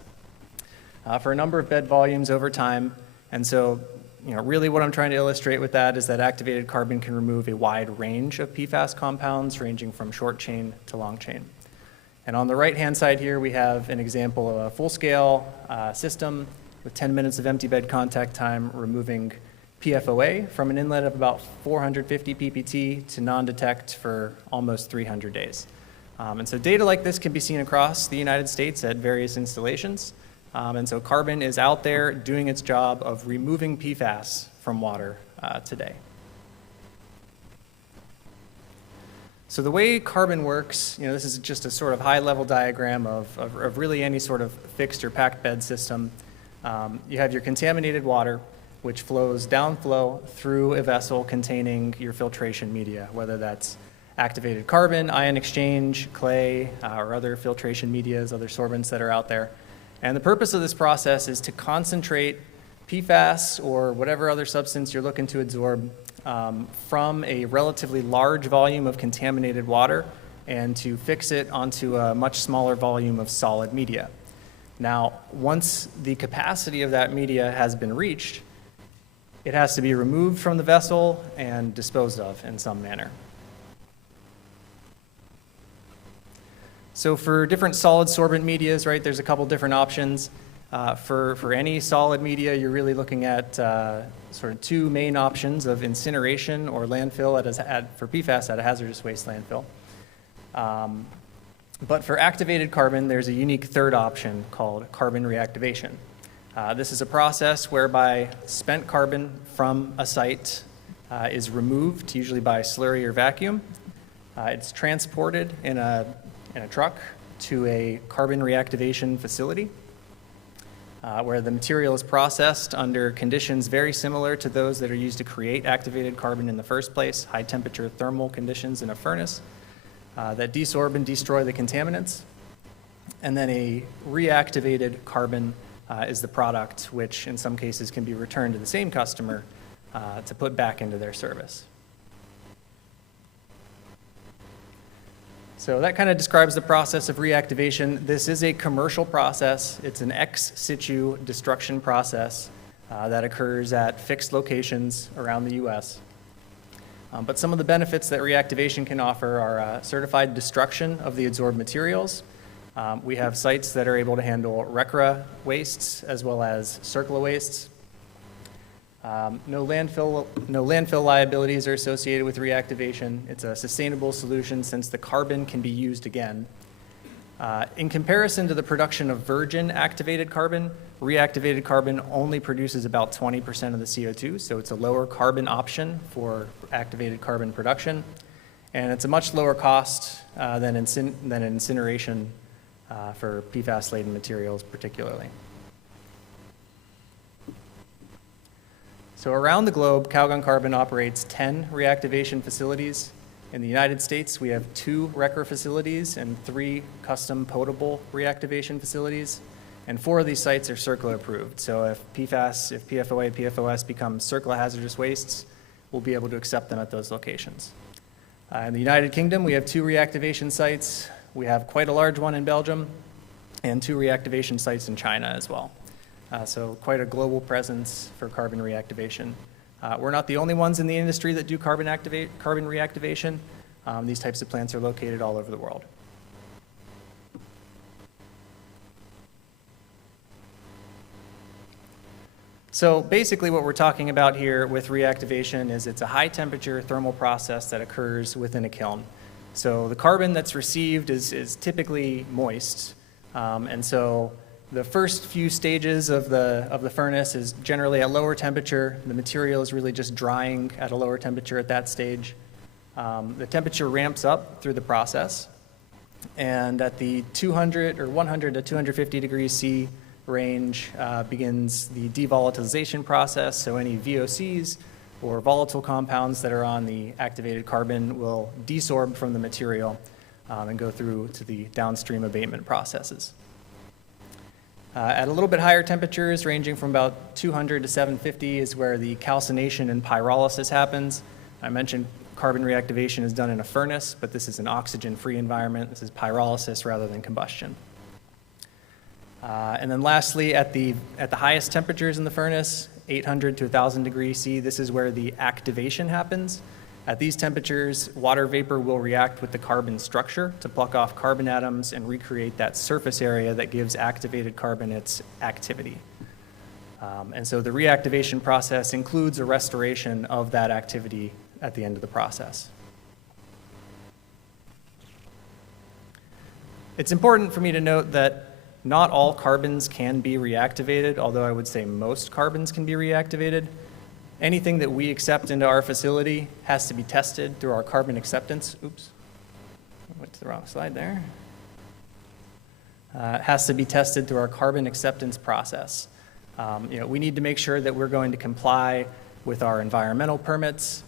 for a number of bed volumes over time. And so, really what I'm trying to illustrate with that is that activated carbon can remove a wide range of PFAS compounds ranging from short chain to long chain. And on the right-hand side here, we have an example of a full-scale system with 10 minutes of empty bed contact time removing PFOA from an inlet of about 450 ppt to non-detect for almost 300 days. And so data like this can be seen across the United States at various installations. And so carbon is out there doing its job of removing PFAS from water today. So the way carbon works, this is just a sort of high-level diagram of really any sort of fixed or packed bed system. You have your contaminated water, which flows downflow through a vessel containing your filtration media, whether that's activated carbon, ion exchange, clay, or other filtration medias, other sorbents that are out there. And the purpose of this process is to concentrate PFAS or whatever other substance you're looking to absorb from a relatively large volume of contaminated water and to fix it onto a much smaller volume of solid media. Now, once the capacity of that media has been reached, it has to be removed from the vessel and disposed of in some manner. So for different solid sorbent medias, right, there's a couple different options. For any solid media, you're really looking at sort of two main options of incineration or landfill for PFAS at a hazardous waste landfill. But for activated carbon, there's a unique third option called carbon reactivation. This is a process whereby spent carbon from a site is removed, usually by slurry or vacuum. It's transported in a truck to a carbon reactivation facility where the material is processed under conditions very similar to those that are used to create activated carbon in the first place, high temperature thermal conditions in a furnace that desorb and destroy the contaminants. And then a reactivated carbon is the product, which in some cases can be returned to the same customer to put back into their service. So that kind of describes the process of reactivation. This is a commercial process. It's an ex situ destruction process that occurs at fixed locations around the U.S. But some of the benefits that reactivation can offer are certified destruction of the adsorbed materials. We have sites that are able to handle RCRA wastes as well as CERCLA wastes. No landfill liabilities are associated with reactivation. It's a sustainable solution since the carbon can be used again. In comparison to the production of virgin activated carbon, reactivated carbon only produces about 20% of the CO2, so it's a lower carbon option for activated carbon production. And it's a much lower cost than incineration for PFAS-laden materials particularly. So around the globe, Calgon Carbon operates 10 reactivation facilities. In the United States, we have 2 RCRA facilities and 3 custom potable reactivation facilities. And 4 of these sites are CERCLA approved. So if PFOA, PFOS become CERCLA hazardous wastes, we'll be able to accept them at those locations. In the United Kingdom, we have 2 reactivation sites. We have quite a large one in Belgium and 2 reactivation sites in China as well. So quite a global presence for carbon reactivation. We're not the only ones in the industry that do carbon reactivation. These types of plants are located all over the world. So basically what we're talking about here with reactivation is it's a high temperature thermal process that occurs within a kiln. So the carbon that's received is typically moist. And so the first few stages of the furnace is generally at lower temperature. The material is really just drying at a lower temperature at that stage. The temperature ramps up through the process. And at the 200 or 100 to 250 degrees C range begins the devolatilization process. So any VOCs or volatile compounds that are on the activated carbon will desorb from the material and go through to the downstream abatement processes. At a little bit higher temperatures, ranging from about 200 to 750, is where the calcination and pyrolysis happens. I mentioned carbon reactivation is done in a furnace, but this is an oxygen-free environment. This is pyrolysis rather than combustion. And then lastly, at the highest temperatures in the furnace, 800 to 1,000 degrees C, this is where the activation happens. At these temperatures, water vapor will react with the carbon structure to pluck off carbon atoms and recreate that surface area that gives activated carbon its activity. And so the reactivation process includes a restoration of that activity at the end of the process. It's important for me to note that not all carbons can be reactivated, although I would say most carbons can be reactivated. Anything that we accept into our facility has to be tested through our carbon acceptance. Oops, I went to the wrong slide there. Has to be tested through our carbon acceptance process. We need to make sure that we're going to comply with our environmental permits.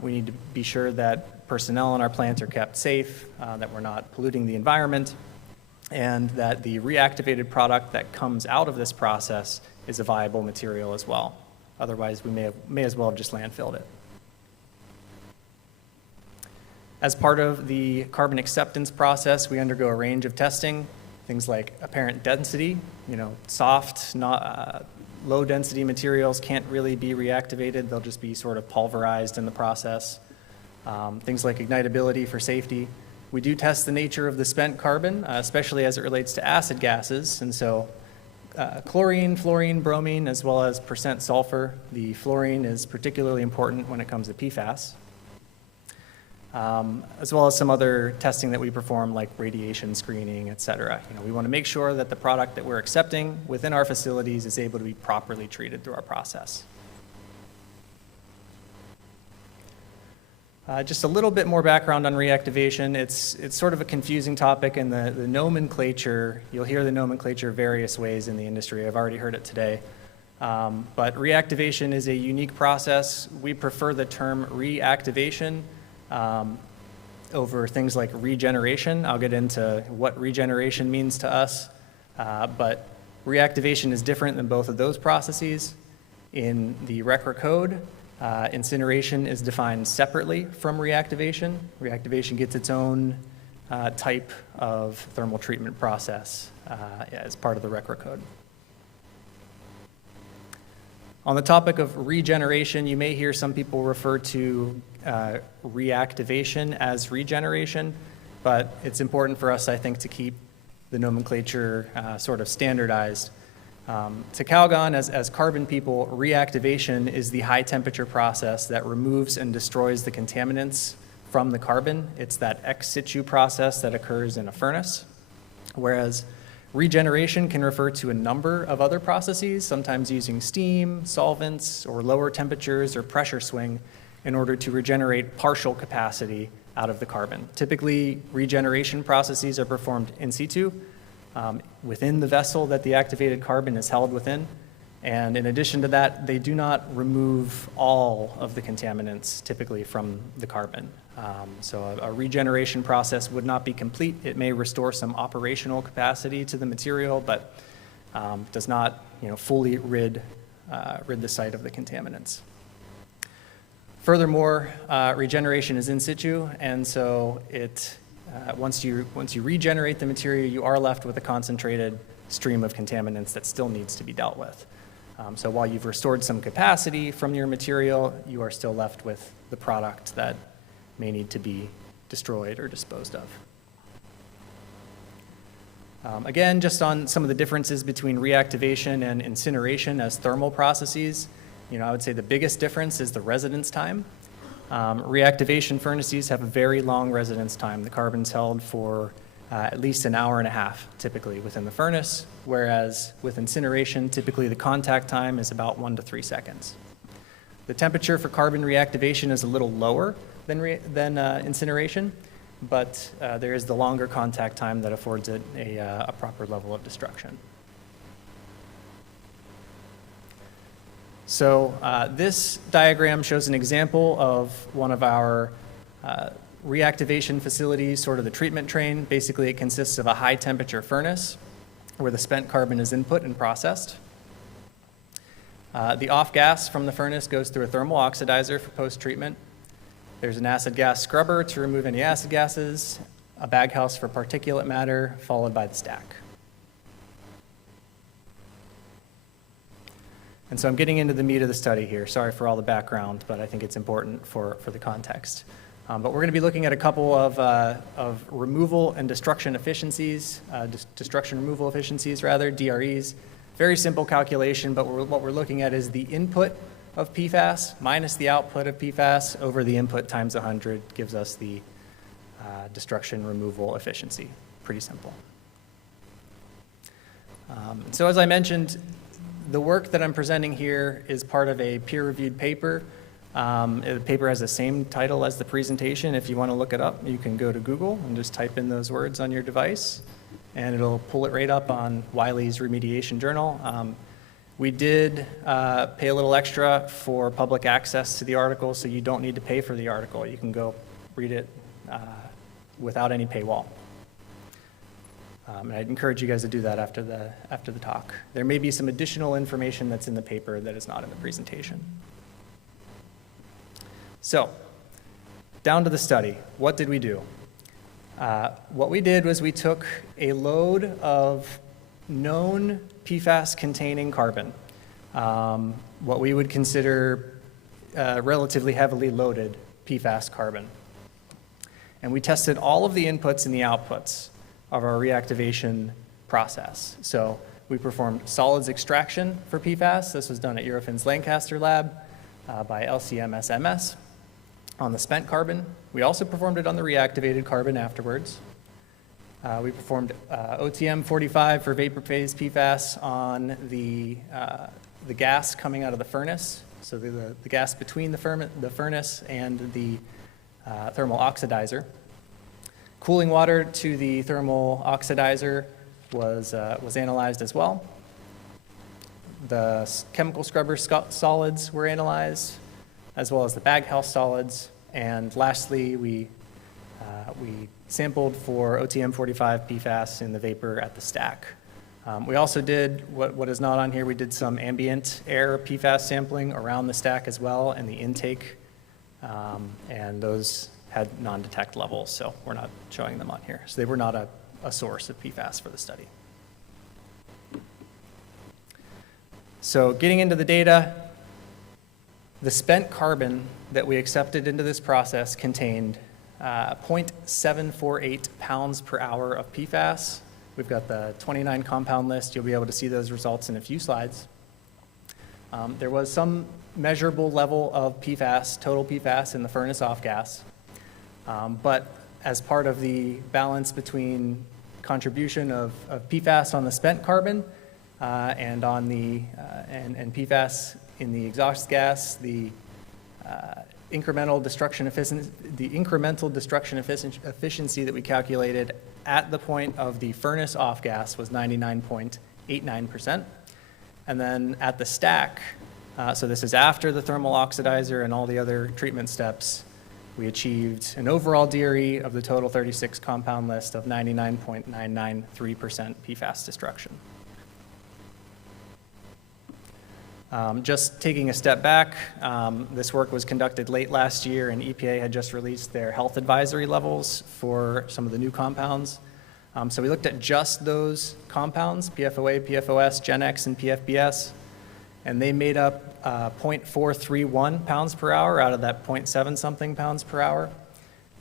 We need to be sure that personnel in our plant are kept safe, that we're not polluting the environment, and that the reactivated product that comes out of this process is a viable material as well. Otherwise, we may as well have just landfilled it. As part of the carbon acceptance process, we undergo a range of testing, things like apparent density. Soft, low density materials can't really be reactivated. They'll just be sort of pulverized in the process. Things like ignitability for safety. We do test the nature of the spent carbon, especially as it relates to acid gases. And so chlorine, fluorine, bromine, as well as percent sulfur. The fluorine is particularly important when it comes to PFAS, as well as some other testing that we perform, like radiation screening, et cetera. We want to make sure that the product that we're accepting within our facilities is able to be properly treated through our process. Just a little bit more background on reactivation. It's sort of a confusing topic, and the nomenclature, you'll hear the nomenclature various ways in the industry. I've already heard it today. But reactivation is a unique process. We prefer the term reactivation over things like regeneration. I'll get into what regeneration means to us. But reactivation is different than both of those processes. In the RECRA code, incineration is defined separately from reactivation. Reactivation gets its own type of thermal treatment process as part of the RECRA code. On the topic of regeneration, you may hear some people refer to reactivation as regeneration, but it's important for us, I think, to keep the nomenclature sort of standardized. To Calgon, as carbon people, reactivation is the high temperature process that removes and destroys the contaminants from the carbon. It's that ex situ process that occurs in a furnace, whereas regeneration can refer to a number of other processes, sometimes using steam, solvents, or lower temperatures or pressure swing in order to regenerate partial capacity out of the carbon. Typically, regeneration processes are performed in situ, within the vessel that the activated carbon is held within. And in addition to that, they do not remove all of the contaminants typically from the carbon. So a regeneration process would not be complete. It may restore some operational capacity to the material, but does not fully rid the site of the contaminants. Furthermore, regeneration is in situ, and so once you regenerate the material, you are left with a concentrated stream of contaminants that still needs to be dealt with. So while you've restored some capacity from your material, you are still left with the product that may need to be destroyed or disposed of. Again, just on some of the differences between reactivation and incineration as thermal processes, I would say the biggest difference is the residence time. Reactivation furnaces have a very long residence time. The carbon's held for at least an hour and a half, typically, within the furnace, whereas with incineration, typically the contact time is about 1 to 3 seconds. The temperature for carbon reactivation is a little lower than incineration, but there is the longer contact time that affords it a proper level of destruction. So this diagram shows an example of one of our reactivation facilities, sort of the treatment train. Basically, it consists of a high temperature furnace where the spent carbon is input and processed. The off gas from the furnace goes through a thermal oxidizer for post-treatment. There's an acid gas scrubber to remove any acid gases, a baghouse for particulate matter, followed by the stack. And so I'm getting into the meat of the study here. Sorry for all the background, but I think it's important for the context. But we're going to be looking at a couple of removal and destruction efficiencies, destruction removal efficiencies rather, DREs. Very simple calculation, but what we're looking at is the input of PFAS minus the output of PFAS over the input times 100 gives us the destruction removal efficiency. Pretty simple. So as I mentioned, the work that I'm presenting here is part of a peer-reviewed paper. The paper has the same title as the presentation. If you want to look it up, you can go to Google and just type in those words on your device, and it'll pull it right up on Wiley's Remediation Journal. We did pay a little extra for public access to the article, so you don't need to pay for the article. You can go read it without any paywall. And I'd encourage you guys to do that after the talk. There may be some additional information that's in the paper that is not in the presentation. So, down to the study. What did we do? What we did was we took a load of known PFAS-containing carbon, what we would consider relatively heavily loaded PFAS carbon. And we tested all of the inputs and the outputs of our reactivation process. So we performed solids extraction for PFAS. This was done at Eurofin's Lancaster lab by LCMSMS on the spent carbon. We also performed it on the reactivated carbon afterwards. We performed OTM-45 for vapor phase PFAS on the gas coming out of the furnace, so the gas between the furnace and the thermal oxidizer. Cooling water to the thermal oxidizer was analyzed as well. The chemical scrubber solids were analyzed, as well as the baghouse solids. And lastly, we sampled for OTM-45 PFAS in the vapor at the stack. We also did, what is not on here, we did some ambient air PFAS sampling around the stack as well, and the intake, and those had non-detect levels, so we're not showing them on here. So they were not a source of PFAS for the study. So getting into the data, the spent carbon that we accepted into this process contained 0.748 pounds per hour of PFAS. We've got the 29 compound list. You'll be able to see those results in a few slides. There was some measurable level of PFAS, total PFAS, in the furnace off gas. But as part of the balance between contribution of PFAS on the spent carbon and on the and PFAS in the exhaust gas, the incremental destruction efficiency that we calculated at the point of the furnace off gas was 99.89%. And then at the stack, so this is after the thermal oxidizer and all the other treatment steps, we achieved an overall DRE of the total 36 compound list of 99.993% PFAS destruction. Just taking a step back, this work was conducted late last year, and EPA had just released their health advisory levels for some of the new compounds. So we looked at just those compounds, PFOA, PFOS, GenX, and PFBS, and they made up 0.431 pounds per hour out of that 0.7 something pounds per hour.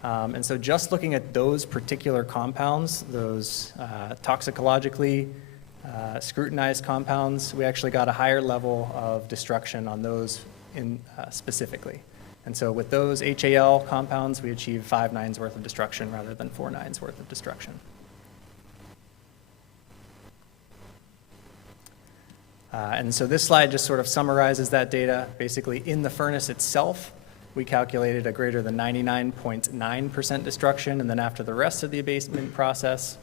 And so just looking at those particular compounds, those toxicologically scrutinized compounds, we actually got a higher level of destruction on those specifically. And so with those HAL compounds, we achieved 5 nines worth of destruction rather than 4 nines worth of destruction. And so this slide just sort of summarizes that data. Basically, in the furnace itself, we calculated a greater than 99.9% destruction, and then after the rest of the abatement process,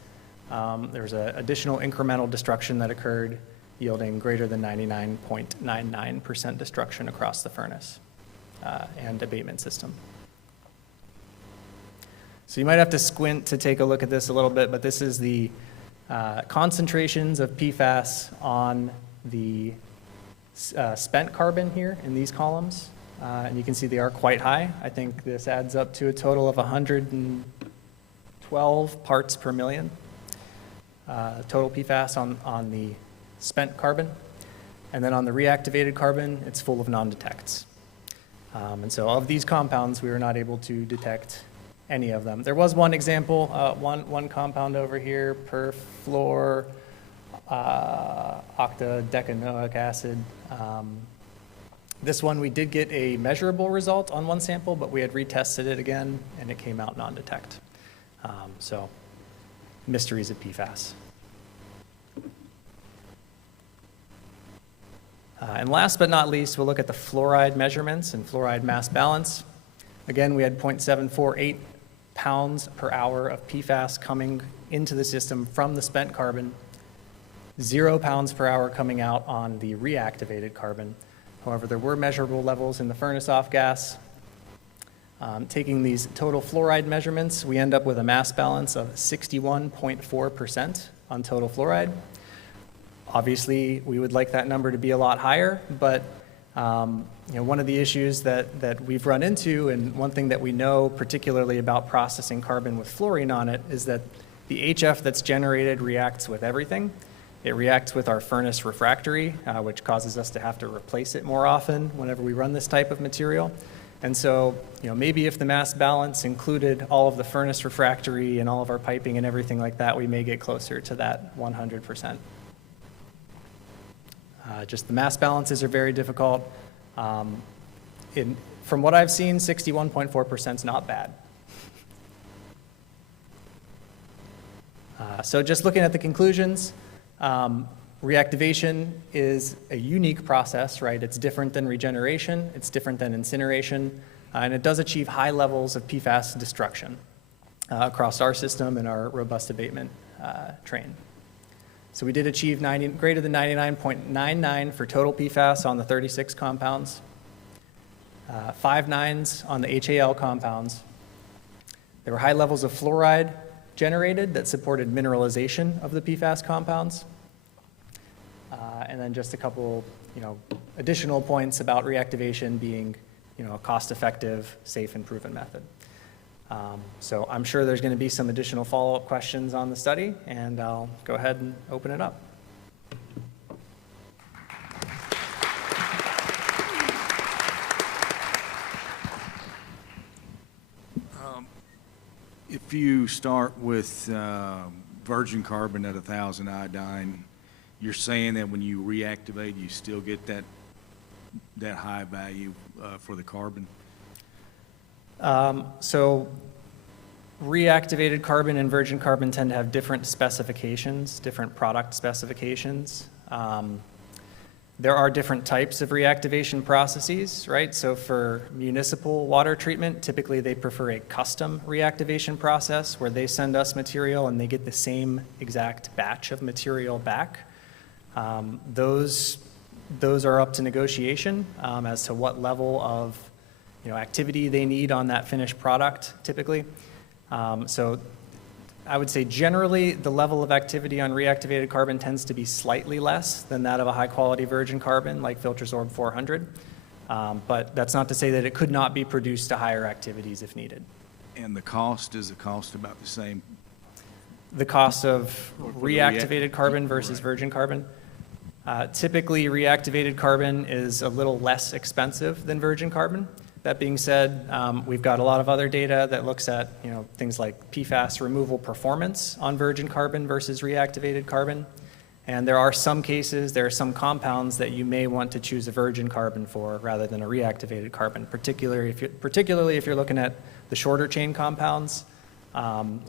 there was an additional incremental destruction that occurred, yielding greater than 99.99% destruction across the furnace and abatement system. So you might have to squint to take a look at this a little bit, but this is the concentrations of PFAS on the spent carbon here in these columns. And you can see they are quite high. I think this adds up to a total of 112 parts per million. Total PFAS on the spent carbon. And then on the reactivated carbon, it's full of non-detects. And so of these compounds, we were not able to detect any of them. There was one example, one compound over here, perfluor octadecanoic acid. This one, we did get a measurable result on one sample, but we had retested it again, and it came out non-detect. So, mysteries of PFAS. And last but not least, we'll look at the fluoride measurements and fluoride mass balance. Again, we had 0.748 pounds per hour of PFAS coming into the system from the spent carbon, 0 pounds per hour coming out on the reactivated carbon. However, there were measurable levels in the furnace off gas. Taking these total fluoride measurements, we end up with a mass balance of 61.4% on total fluoride. Obviously, we would like that number to be a lot higher, but one of the issues that we've run into, and one thing that we know particularly about processing carbon with fluorine on it, is that the HF that's generated reacts with everything. It reacts with our furnace refractory, which causes us to have to replace it more often whenever we run this type of material. And so, maybe if the mass balance included all of the furnace refractory and all of our piping and everything like that, we may get closer to that 100%. Just the mass balances are very difficult. From what I've seen, 61.4% is not bad. So just looking at the conclusions, reactivation is a unique process, right? It's different than regeneration, it's different than incineration, and it does achieve high levels of PFAS destruction across our system and our robust abatement train. So we did achieve greater than 99.99 for total PFAS on the 36 compounds, 5 nines on the HAL compounds. There were high levels of fluoride generated that supported mineralization of the PFAS compounds. And then just a couple, additional points about reactivation being, a cost-effective, safe, and proven method. So I'm sure there's going to be some additional follow-up questions on the study, and I'll go ahead and open it up. If you start with virgin carbon at 1,000 iodine, you're saying that when you reactivate, you still get that high value for the carbon? So reactivated carbon and virgin carbon tend to have different specifications, different product specifications. There are different types of reactivation processes, right? So for municipal water treatment, typically they prefer a custom reactivation process where they send us material and they get the same exact batch of material back. Those are up to negotiation as to what level of activity they need on that finished product typically. So I would say generally the level of activity on reactivated carbon tends to be slightly less than that of a high quality virgin carbon like Filtersorb 400. But that's not to say that it could not be produced to higher activities if needed. And the cost, is the cost about the same? The cost of For the reactivated carbon versus right. virgin carbon? Typically, reactivated carbon is a little less expensive than virgin carbon. That being said, we've got a lot of other data that looks at things like PFAS removal performance on virgin carbon versus reactivated carbon. And there are some cases, there are some compounds that you may want to choose a virgin carbon for rather than a reactivated carbon, particularly if you're looking at the shorter chain compounds.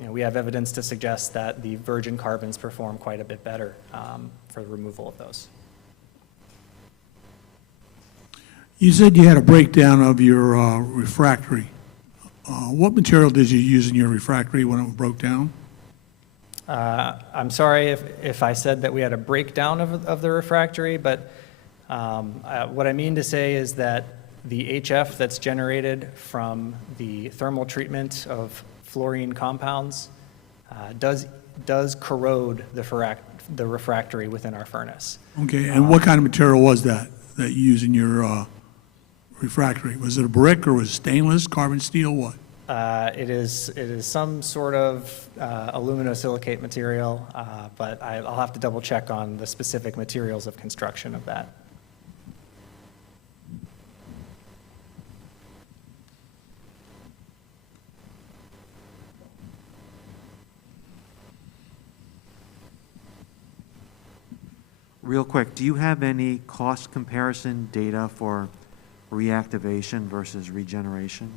We have evidence to suggest that the virgin carbons perform quite a bit better for the removal of those. You said you had a breakdown of your refractory. What material did you use in your refractory when it broke down? I'm sorry if I said that we had a breakdown of the refractory, but what I mean to say is that the HF that's generated from the thermal treatment of fluorine compounds does corrode the refractory within our furnace. Okay, and what kind of material was that you used in your refractory? Was it a brick or was it stainless, carbon steel, what? It is some sort of aluminosilicate material, but I'll have to double check on the specific materials of construction of that. Real quick, do you have any cost comparison data for reactivation versus regeneration?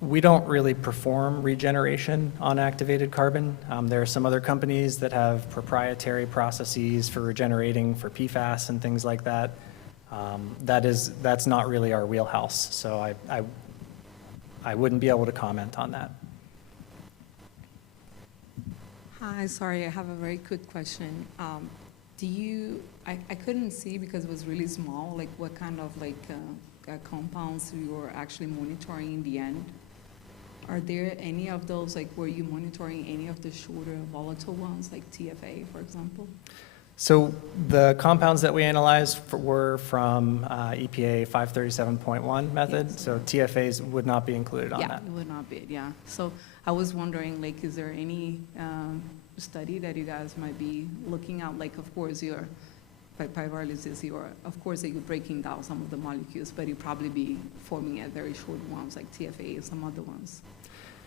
We don't really perform regeneration on activated carbon. There are some other companies that have proprietary processes for regenerating for PFAS and things like that. That's not really our wheelhouse, so I wouldn't be able to comment on that. Hi, sorry, I have a very quick question. I couldn't see because it was really small, like what kind of compounds you were actually monitoring in the end? Are there any of those, were you monitoring any of the shorter volatile ones, like TFA, for example? So the compounds that we analyzed were from EPA 537.1 method, yes. So TFAs would not be included on that. Yeah, it would not be, yeah. So I was wondering, is there any study that you guys might be looking at? Of course, by pyrolysis, of course, you're breaking down some of the molecules, but you probably be forming at very short ones, like TFA or some other ones.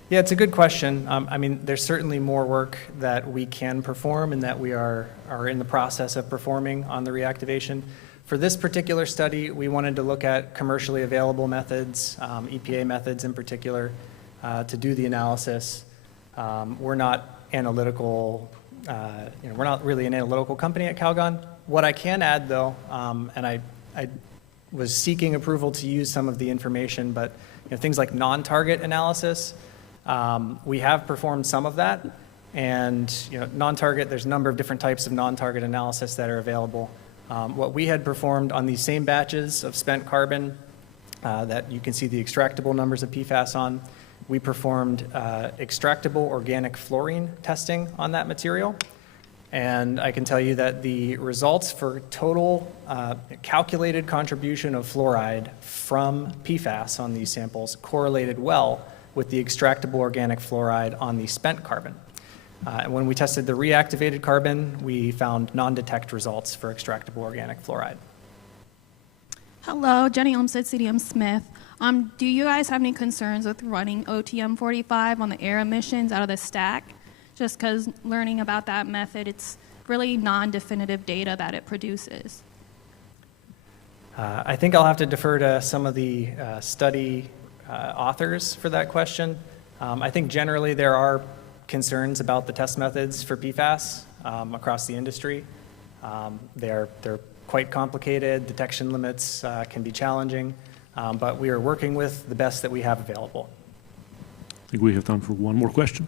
Yeah, it's a good question. I mean, there's certainly more work that we can perform and that we are in the process of performing on the reactivation. For this particular study, we wanted to look at commercially available methods, EPA methods in particular, to do the analysis. We're not analytical, we're not really an analytical company at Calgon. What I can add, though, and I was seeking approval to use some of the information, but things like non-target analysis, we have performed some of that. And non-target, there's a number of different types of non-target analysis that are available. What we had performed on these same batches of spent carbon that you can see the extractable numbers of PFAS on, we performed extractable organic fluorine testing on that material. And I can tell you that the results for total calculated contribution of fluoride from PFAS on these samples correlated well with the extractable organic fluoride on the spent carbon. And when we tested the reactivated carbon, we found non-detect results for extractable organic fluoride. Hello, Jenny Olmsted, CDM Smith. Do you guys have any concerns with running OTM 45 on the air emissions out of the stack? Just because learning about that method, it's really non-definitive data that it produces. I think I'll have to defer to some of the study authors for that question. I think generally there are concerns about the test methods for PFAS across the industry. They're quite complicated. Detection limits can be challenging, but we are working with the best that we have available. I think we have time for one more question.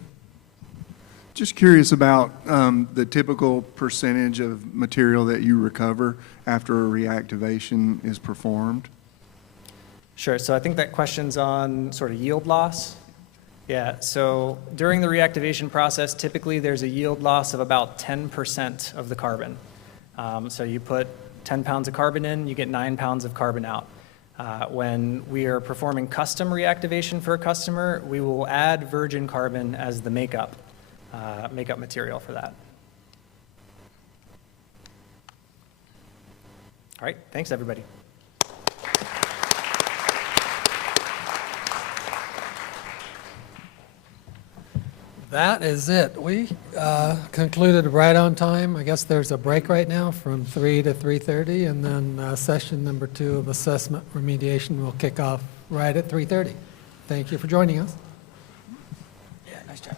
Just curious about the typical percentage of material that you recover after a reactivation is performed. Sure, so I think that question's on sort of yield loss. Yeah, so during the reactivation process, typically there's a yield loss of about 10% of the carbon. So you put 10 pounds of carbon in, you get 9 pounds of carbon out. When we are performing custom reactivation for a customer, we will add virgin carbon as the makeup material for that. All right, thanks everybody. That is it. We concluded right on time. I guess there's a break right now from 3 to 3:30, and then session number 2 of assessment remediation will kick off right at 3:30. Thank you for joining us. Yeah, nice job.